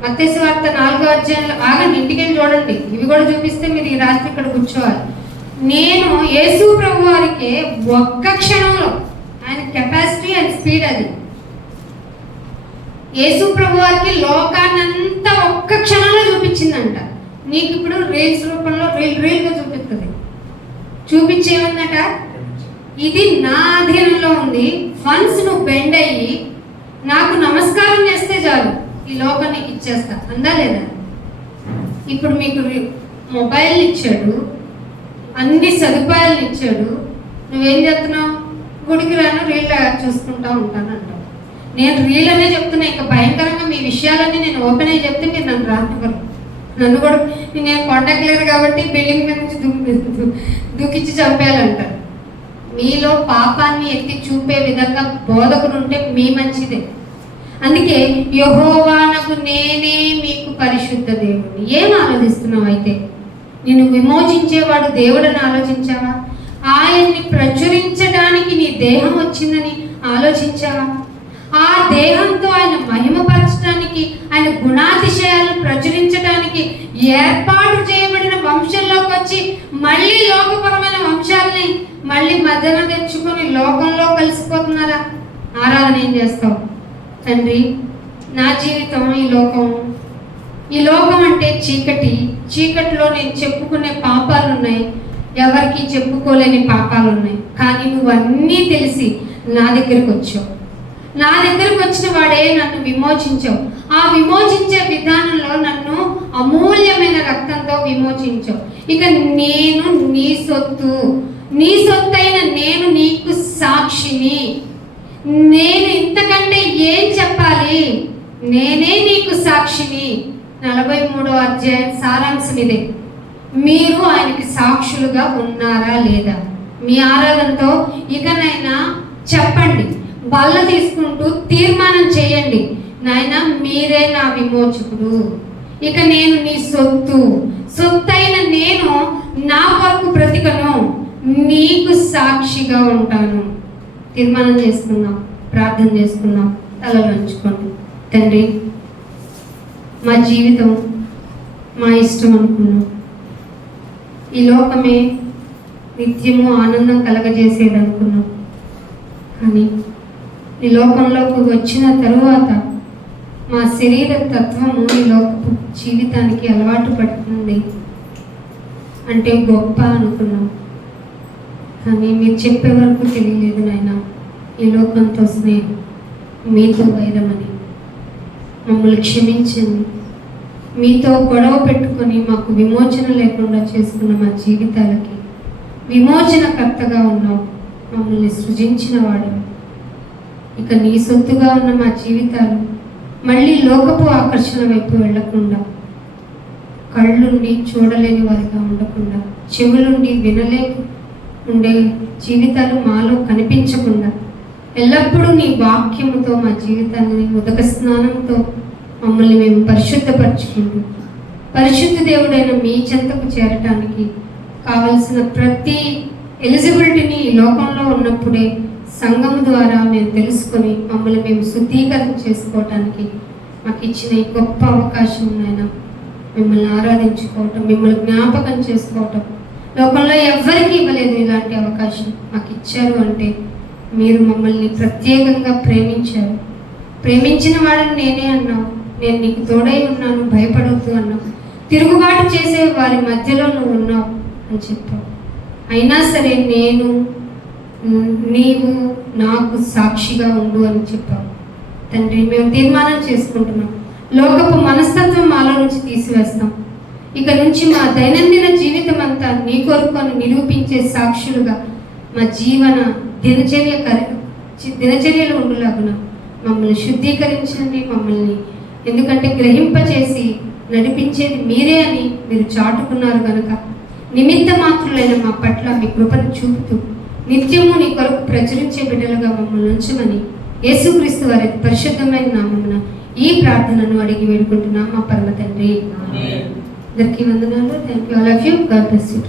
మత్తయి సువార్త 4వ అధ్యాయంలో, ఆగండి ఇంటికెళ్ళి చూడండి, ఇవి కూడా చూపిస్తే మీరు ఈ రాత్రి ఇక్కడ కూర్చోవాలి. నేను యేసు ప్రభు వారికి ఒక్క క్షణంలో, ఆయన కెపాసిటీ అండ్ స్పీడ్ అది. యేసు ప్రభు వారికి లోకాన్నంతా ఒక్క క్షణంలో చూపించిందంట. నీకు ఇప్పుడు రీల్స్ రూపంలో రీల్గా చూపిస్తుంది. చూపించేమన్నట, ఇది నా అధీనంలో ఉంది. ఫన్స్ నువ్వు బెండ్ అయ్యి నాకు నమస్కారం చేస్తే చాలు, ఈ లోకం నీకు ఇచ్చేస్తా అందా లేదా? ఇప్పుడు మీకు మొబైల్ ఇచ్చాడు, అన్ని సదుపాయాలు ఇచ్చాడు. నువ్వేం చేస్తున్నావు? గుడికి రాను, రీల్ చూసుకుంటా ఉంటాను అంటావు. నేను రీల్ అనే చెప్తున్నా. ఇంకా భయంకరంగా మీ విషయాలన్నీ నేను ఓపెన్ అయ్యి చెప్తే మీరు నన్ను రానివ్వరు. నన్ను కూడా నేను కొండకలేరు కాబట్టి బిల్డింగ్ మీద నుంచి దూకిచ్చి చంపేయాలంటారు. మీలో పాపాన్ని ఎత్తి చూపే విధంగా బోధకుడు ఉంటే మీ మంచిదే. అందుకే యెహోవానగు నేనే మీకు పరిశుద్ధ దేవుడిని. ఏం ఆలోచిస్తున్నావు? అయితే నిన్ను విమోచించేవాడు దేవుడని ఆలోచించావా? ఆయన్ని ప్రచురించడానికి నీ దేహం వచ్చిందని ఆలోచించావా? ఆ దేహంతో ఆయన మహిమపరచడానికి, ఆయన గుణాతిశయాలను ప్రచురించడానికి ఏర్పాటు చేయబడిన వంశంలోకి వచ్చి మళ్ళీ లోకపరమైన వంశాలని మళ్ళీ మధ్యన తెచ్చుకొని లోకంలో కలిసిపోతున్నారా? ఆరాధన ఏం చేస్తావు? తండ్రి, నా జీవితం ఈ లోకం అంటే చీకటి. చీకటిలో నేను చెప్పుకునే పాపాలు ఉన్నాయి, ఎవరికి చెప్పుకోలేని పాపాలు ఉన్నాయి. కానీ నువ్వు అన్నీ తెలిసి నా దగ్గరకు వచ్చావు. నా దగ్గరకు వచ్చిన వాడే నన్ను విమోచించావు. ఆ విమోచించే విధానంలో నన్ను అమూల్యమైన రక్తంతో విమోచించావు. ఇక నేను నీ సొత్తైన నేను నీకు సాక్షిని. నేను ఇంతకంటే ఏం చెప్పాలి? నేనే నీకు సాక్షిని. 43వ అధ్యాయం సారాంశం ఇదే. మీరు ఆయనకి సాక్షులుగా ఉన్నారా లేదా? మీ ఆరాధనతో ఇకనైనా చెప్పండి. బల్ల తీసుకుంటూ తీర్మానం చేయండి, నాయన మీరే నా విమోచకుడు. ఇక నేను నీ సొత్తైన నేను నా కొరకు బ్రతికను, నీకు సాక్షిగా ఉంటాను. తీర్మానం చేసుకుందాం, ప్రార్థన చేసుకుందాం. తలలు వంచుకోండి. తండ్రి, మా జీవితం మా ఇష్టం అనుకున్నాం. ఈ లోకమే నిత్యము ఆనందం కలగజేసేది అనుకున్నాం. కానీ ఈ లోకంలోకి వచ్చిన తరువాత మా శరీర తత్వము ఈ లోకపు జీవితానికి అలవాటు పడుతుంది అంటే గొప్ప అనుకున్నాం. కానీ మీరు చెప్పే వరకు తెలియలేదు నాయన, ఈ లోకంతో స్నేహం, మీతో వైరమని. మమ్మల్ని క్షమించండి. మీతో గొడవ పెట్టుకొని మాకు విమోచన లేకుండా చేసుకున్న మా జీవితాలకి విమోచనకర్తగా ఉన్నావు. మమ్మల్ని సృజించిన వాడు. ఇక నీ సొత్తుగా ఉన్న మా జీవితాలు మళ్ళీ లోకపు ఆకర్షణ వైపు వెళ్లకుండా, కళ్ళుండి చూడలేని వారిగా ఉండకుండా, చెవులుండి వినలేక ఉండే జీవితాలు మాలో కనిపించకుండా, ఎల్లప్పుడూ నీ వాక్యముతో మా జీవితాన్ని ఉదక స్నానంతో మమ్మల్ని మేము పరిశుద్ధపరచుకుంటూ పరిశుద్ధ దేవుడైన మీ చెంతకు చేరటానికి కావలసిన ప్రతి ఎలిజిబిలిటీని ఈ లోకంలో ఉన్నప్పుడే సంఘం ద్వారా మేము తెలుసుకొని మమ్మల్ని మేము శుద్ధీకరణ చేసుకోవటానికి మాకు ఇచ్చిన ఈ గొప్ప అవకాశం నాయన. మిమ్మల్ని ఆరాధించుకోవటం, మిమ్మల్ని జ్ఞాపకం చేసుకోవటం లోకంలో ఎవ్వరికీ ఇవ్వలేదు. ఇలాంటి అవకాశం మాకు ఇచ్చారు అంటే మీరు మమ్మల్ని ప్రత్యేకంగా ప్రేమించారు. ప్రేమించిన వాడిని నేనే అన్నావు. నేను నీకు తోడై ఉన్నాను, భయపడవద్దు అన్నావు. తిరుగుబాటు చేసే వారి మధ్యలో నువ్వు ఉన్నావు అని చెప్పావు. అయినా సరే నీవు నాకు సాక్షిగా ఉండు అని చెప్పావు. తండ్రి, మేము తీర్మానం చేసుకుంటున్నాం, లోకపు మనస్తత్వం మాలో నుంచి తీసివేస్తాం. ఇక నుంచి మా దైనందిన జీవితం అంతా నీ కొరకు అని నిరూపించే సాక్షులుగా మా జీవన దినచర్యలు ఉండులాగున మమ్మల్ని శుద్ధీకరించండి. మమ్మల్ని ఎందుకంటే గ్రహింపచేసి నడిపించేది మీరే అని మీరు చాటుకున్నారు కనుక నిమిత్త మాత్రులైన మా పట్ల మీ కృపను చూపుతూ నిత్యము నీ కొరకు ప్రచురించే బిడ్డలుగా మమ్మల్ని ఉంచమని యేసుక్రీస్తు వారి పరిశుద్ధమైన నామమున ఈ ప్రార్థనను అడిగి వేడుకుంటున్నాం మా పరమ తండ్రి. అందరికీ వందనాలు. Thank you. All of you. God bless you.